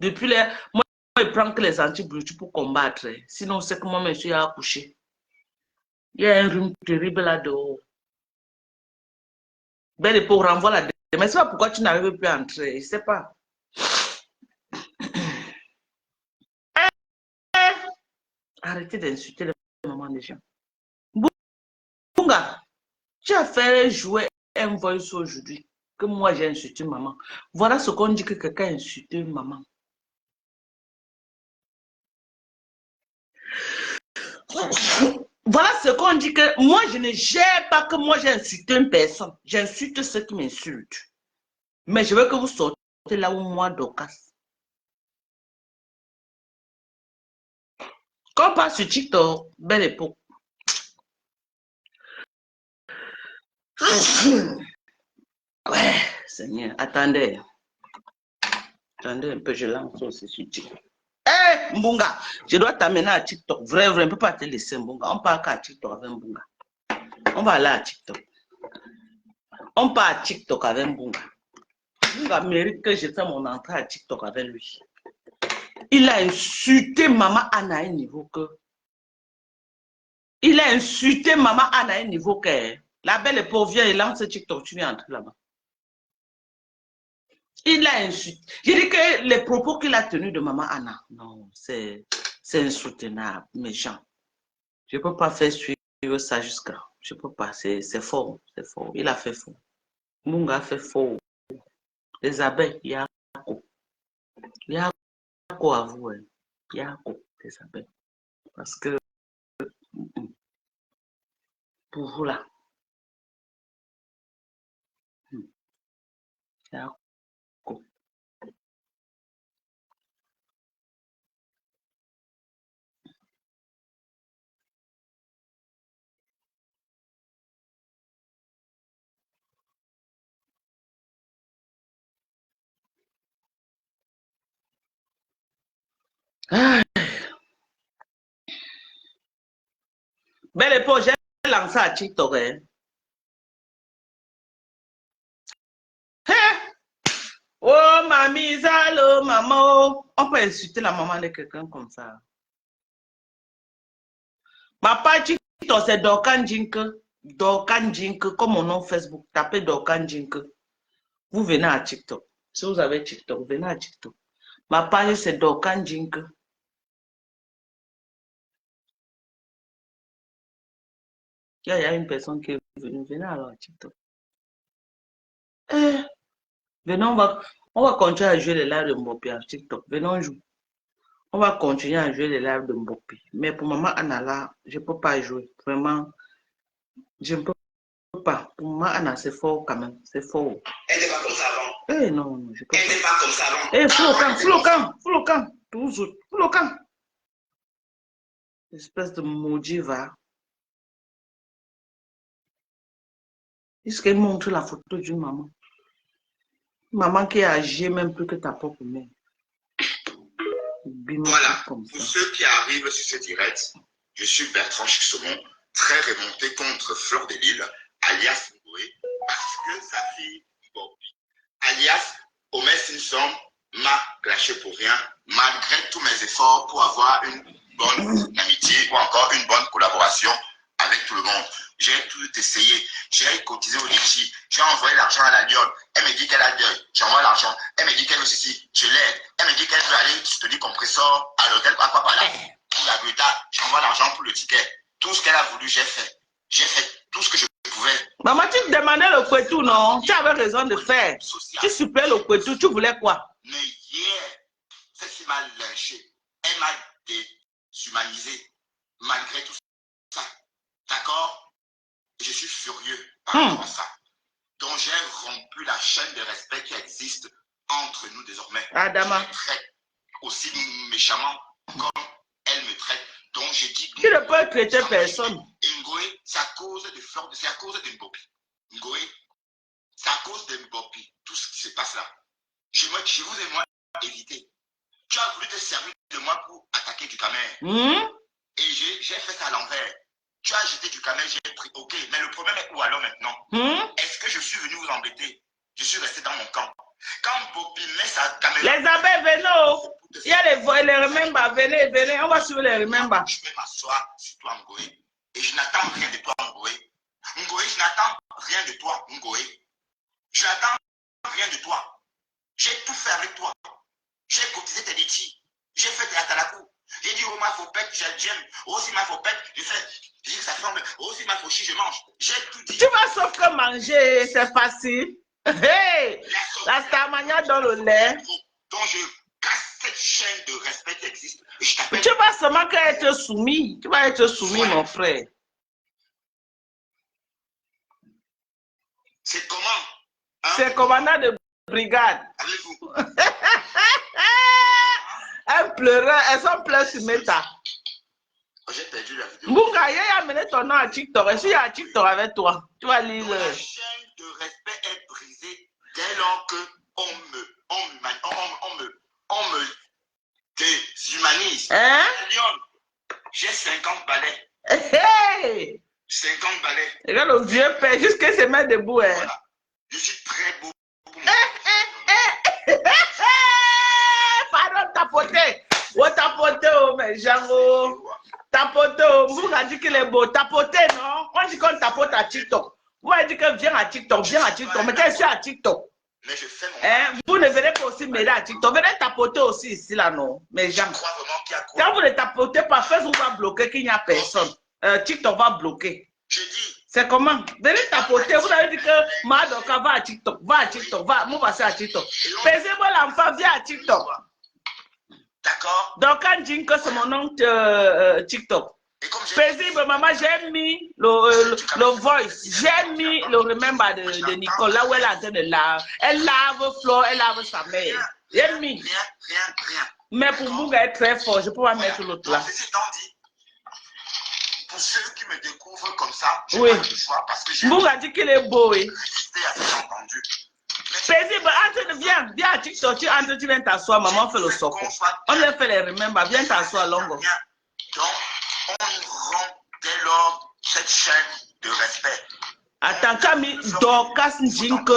Depuis les... Moi, je prends que les antibiotiques pour combattre. Sinon, c'est que moi, je suis accouché. Il y a un rhume terrible là-dehors. Belle époque, renvoie la... Mais c'est pas pourquoi tu n'arrives plus à entrer. Je ne sais pas. Arrêtez d'insulter les mamans des gens. Bunga, tu as fait jouer un voice aujourd'hui que moi j'ai insulté maman. Voilà ce qu'on dit que quelqu'un a insulté une maman. Voilà ce qu'on dit que moi je ne gère pas que moi j'ai insulté une personne. J'insulte ceux qui m'insultent. Mais je veux que vous sortez là où moi Dorcas. Quand on passe sur TikTok, belle époque. Ouais, Seigneur, attendez. Attendez un peu, je lance aussi sur TikTok. Hé, Mbunga, je dois t'amener à TikTok. Vrai, je ne peux pas te laisser, Mbunga. On part qu'à TikTok avec Mbunga. On va aller à TikTok. On part à TikTok avec Mbunga. Mbunga mérite que je fasse mon entrée à TikTok avec lui. Il a insulté Maman Anna à un niveau que... Il a insulté Maman Anna à un niveau que... La belle et pauvre vient et lance TikTok, tu viens entrer là-bas. Il a insulté. Je dis que les propos qu'il a tenus de Maman Anna, non, c'est insoutenable, méchant. Je ne peux pas faire suivre ça jusqu'à... Je ne peux pas, c'est faux, c'est faux. Il a fait faux. Munga a fait faux. Les abeilles, il y a quoi? Il y a quoi à vous? Il y a quoi, les abeilles? Parce que, pour vous là, il y a quoi? Ah, belle époque, j'ai lancé à TikTok. Hein. Hein? Oh, mamie, allô, maman. On peut insulter la maman de quelqu'un comme ça. Ma page TikTok, c'est Dorkan Jinke. Dorkan Jinke, comme mon nom Facebook. Tapez Dorkan Jinke. Vous venez à TikTok. Si vous avez TikTok, venez à TikTok. Ma page, c'est Dorkan Jinke. Il y a une personne qui est venue. Venez alors à TikTok. Eh, venez, on va continuer à jouer les lives de Mbopi à TikTok. Venez, on joue. On va continuer à jouer les lives de Mbopi. Mais pour maman Anna là, je ne peux pas jouer. Vraiment, je ne peux pas. Pour maman Anna, c'est fort quand même. C'est fort. Elle n'était pas comme ça avant. Eh non, non, je peux Elle pas. n'était pas comme ça avant. Eh, Floucan. Toujours. Floucan. Espèce de maudit va. Est-ce qu'elle montre la photo d'une maman? Maman qui a âgée même plus que ta propre mère. Voilà, comme pour ça. ceux qui arrivent sur ce direct, je suis Bertrand Chixomon, très remonté contre Fleur de Lille, alias Ngoué, parce que sa fille Bobby, alias Homer Simpson, m'a clashé pour rien, malgré tous mes efforts pour avoir une bonne amitié ou encore une bonne collaboration avec tout le monde. J'ai tout essayé, j'ai cotisé au Litchi, j'ai envoyé l'argent à la Lyon, elle me dit qu'elle a deuil, j'envoie l'argent, elle me dit qu'elle veut ceci, je l'aide, elle me dit qu'elle veut aller soutenir compresseur à l'hôtel Aquapala, pour la Greta, j'envoie l'argent pour le ticket, tout ce qu'elle a voulu, j'ai fait tout ce que je pouvais. Maman, tu te demandais le Kwetou, non? Tu avais raison de faire. Tu supplais le Kwetou, tu voulais quoi? Mais hier, celle qui m'a lynché, elle m'a déshumanisé, malgré tout ça, d'accord? Je suis furieux par rapport à ça. Donc j'ai rompu la chaîne de respect qui existe entre nous désormais. Adama. Je me traite aussi méchamment comme elle me traite. Donc j'ai dit... Tu ne peux traiter personne. Ngoé, c'est à cause de Fleur, c'est à cause de Mbopi. Ngoé, c'est à cause de Mbopi, tout ce qui se passe là. Je vous ai moi évité. Tu as voulu te servir de moi pour attaquer du camère. Et j'ai fait ça à l'envers. Tu as jeté du camère, j'ai pris. Ok, mais le problème est où alors maintenant? Est-ce que je suis venu vous embêter? Je suis resté dans mon camp. Quand Bobby met sa caméra... Les abeilles, venez. Il y a les remembers. Venez, venez. On va suivre les remembers. Je vais m'asseoir sur toi, Ngoé. Et je n'attends rien de toi, Ngoé. Ngoé, je n'attends rien de toi, Ngoé. Je n'attends rien de toi. J'ai tout fait avec toi. J'ai cotisé tes litchis. J'ai fait tes atalakou. J'ai dit, oh, ma fopette, j'aime. Oh, si ma fopette, je fais. J'ai dit que ça forme. Oh, si ma fauchi, je mange. J'ai tout dit. Tu vas sauf que manger, c'est facile. Hey, la starmania dans le lait. Donc, je casse cette chaîne de respect qui existe. Et je t'appelle. Tu vas seulement être soumis. Tu vas être soumis, mon frère. C'est comment? Hein? C'est commandant de brigade. Avez-vous? Elle pleurait, elle s'en pleure sur Meta. Oh, j'ai perdu la vidéo. Mbunga, il a amené ton nom à TikTok. Est-ce qu'il y a TikTok avec toi? Tu vas lire. La chaîne de respect est brisée dès lors que on me déshumanise. Hein? J'ai 50 balais. Hey! 50 balais. Regarde le vieux père, jusqu'à se mettre debout. Hein? Voilà. Je suis très beau pour Pardon, tapoter. Oh, tapoter, oh, mes gens. Oh. Tapoter, oh. Vous avez dit qu'il est beau. Tapoter, non? On dit qu'on tapote à TikTok. Vous avez dit que viens à TikTok, viens à TikTok. Mais qu'est-ce que c'est à TikTok? Mais je fais mon... Hein? Vous ne venez pas aussi m'aider à TikTok. Venez tapoter aussi ici, là, non? Mes gens. Je crois vraiment qu'il y a quoi? Quand vous ne tapotez pas, Facebook va bloquer qu'il n'y a personne. TikTok va bloquer. Je dis... C'est comment? Venez tapoter. Vous avez dit que Madoka va à TikTok. Va à TikTok. Va. Moi, passer à TikTok. Paisible l'enfant, viens à TikTok. D'accord. Donc, quand je dis que c'est mon nom TikTok. Paisible, maman, j'ai mis le voice. J'ai mis le remember de Nicole. Là où elle est en train de laver. Elle lave Flo, elle lave sa mère. J'ai mis. Rien. Mais pour Mbunga est très fort. Je peux pas mettre l'autre là. Pour ceux qui me découvrent comme ça, je Oui. pas le choix parce que j'ai Mbunga dit qu'il est beau, oui. résisté à ce que j'ai entendu. Paisible, viens à TikTok, tu viens t'asseoir, maman fait le soco. On vient faire les remembers, viens t'asseoir, Longo. Donc, on rompt dès lors cette chaîne de respect. Attends, tu as mis Dorcas Njinke,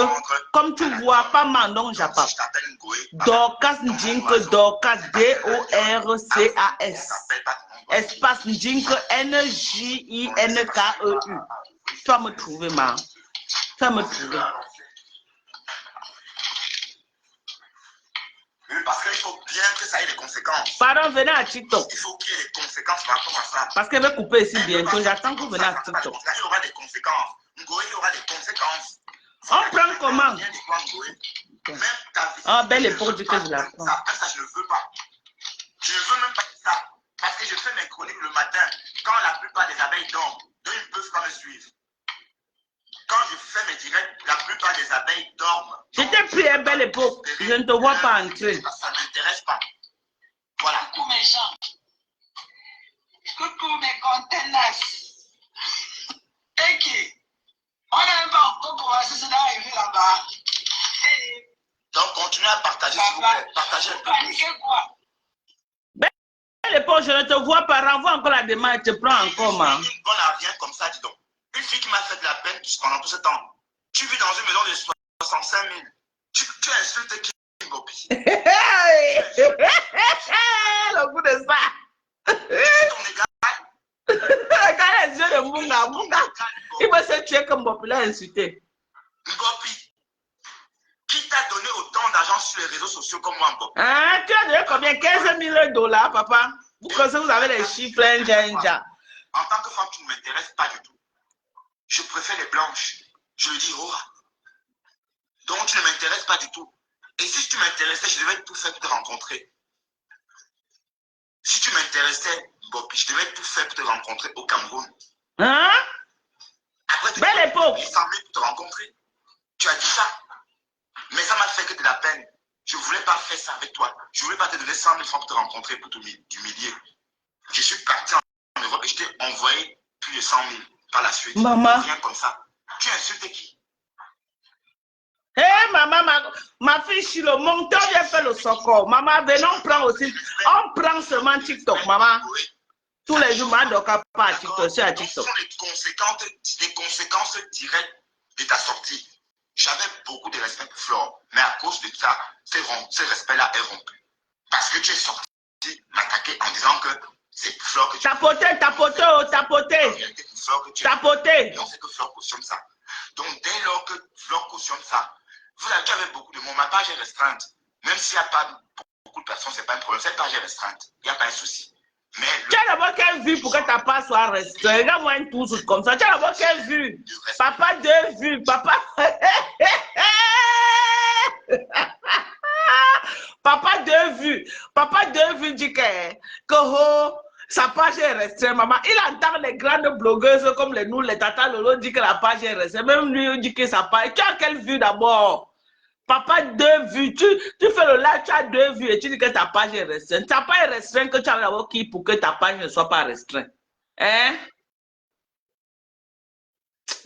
comme tu vois, pas Mandon Japa. Dorcas Njinke, Dorcas, D-O-R-C-A-S. Espace Njinke, N-J-I-N-K-E-U. Tu vas me trouver, ma. Tu vas me trouver. Parce qu'il faut bien que ça ait des conséquences. Pardon, venez à TikTok. Il faut qu'il y ait des conséquences par rapport à ça. Parce qu'elle va couper ici bientôt. J'attends que vous venez à TikTok. Il y aura des conséquences. Ngoé, il y aura des conséquences. On prend comment? Même ta vie. Ah, belle époque du que je la prends. Ça, je ne veux pas. Je ne veux même pas ça. Parce que je fais mes chroniques le matin, quand la plupart des abeilles dorment. Donc, ils ne peuvent pas me suivre. Quand je fais mes directs, la plupart des abeilles dorment. Je t'ai pris une belle époque. Je ne te vois pas entrer. Ça ne m'intéresse pas. Voilà. Coucou mes gens. Coucou mes conteneurs. Et qui? On n'a pas encore commencé, c'est d'arriver là-bas. Donc, continuez à partager, s'il vous plaît. Partagez un peu. Paniquez quoi? Belle époque, je ne te vois pas. Renvoie encore la demande. Je te prends encore, ma. Une bonne à rien comme ça, dis donc. Une fille qui m'a fait de la peine pendant tout ce temps. Tu vis dans une maison de 65 000. Tu insultes qui, Bobby? Le goût de ça. C'est ton égal. Regarde les yeux de Mbunga. Il va se tuer comme Bobby l'a insulté. Bobby, qui t'a donné autant d'argent sur les réseaux sociaux comme moi, Bobby? Hein? Tu as donné combien? 15 000 $, papa? Vous pensez que vous avez les chiffres, Inja. En tant que femme, tu ne m'intéresses pas du tout. Je préfère les blanches. Je le dis, oh. Donc, tu ne m'intéresses pas du tout. Et si tu m'intéressais, je devais tout faire pour te rencontrer. Si tu m'intéressais, Bobby, je devais tout faire pour te rencontrer au Cameroun. Hein? Après, Belle époque. 800 000 pour te rencontrer. Tu as dit ça. Mais ça m'a fait que de la peine. Je ne voulais pas faire ça avec toi. Je ne voulais pas te donner 100 000 francs pour te rencontrer, pour t'humilier. Je suis parti en Europe et je t'ai envoyé plus de 100 000 par la suite. Maman. Rien comme ça. Tu insultes qui? Hé, maman, ma fille Chilo, mon temps vient faire le soccer. Maman, venons, on prend aussi. On prend seulement TikTok, maman. Tous les jours, maman, donc, pas TikTok, c'est à TikTok. Ce sont les conséquences directes de ta sortie. J'avais beaucoup de respect pour Flore, mais à cause de ça, ce respect-là est rompu. Parce que tu es sorti m'attaquer en disant que c'est pour Flore que tu... Tapoter. Et on sait que Flore cautionne ça. Donc, dès lors que Flore cautionne ça, tu avais beaucoup de mots. Ma page est restreinte. Même s'il n'y a pas beaucoup de personnes, ce n'est pas un problème. Cette page est restreinte. Il n'y a pas un souci. Mais tu as d'abord quelle vue pour que ta page soit restreinte? Regarde-moi un tout comme ça. Tu as d'abord quelle vue? Papa, 2 vues. Papa. Papa, 2 vues. Papa, 2 vues dit que sa page est restreinte, maman. Il entend les grandes blogueuses comme les Tata Lolo dit que la page est restreinte. Même lui dit que sa page. Tu as quelle vue d'abord? Papa, 2 vues. Tu fais le live, tu as 2 vues et tu dis que ta page est restreinte. Ta page est restreinte que tu as d'abord qui pour que ta page ne soit pas restreinte. Hein?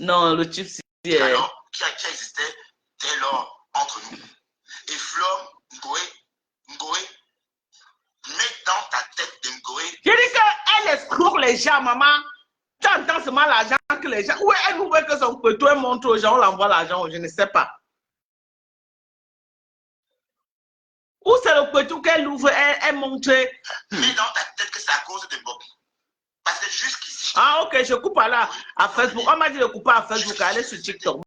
Non, le type c'est... Alors, qui existait dès lors entre nous. Et Flore, Ngoé, mets dans ta tête de Ngoé. Je dis qu'elle escroque les gens, maman. Tu entends seulement l'argent que les gens... Ouais, elle nous veut que son couteau montre aux gens, on l'envoie l'argent, je ne sais pas. Où c'est le couteau qu'elle ouvre, elle montre. Mets dans ta tête que c'est à cause de Bobby. Parce que jusqu'ici... Ah, ok, je coupe là à Facebook. On m'a dit de couper à Facebook, aller sur TikTok.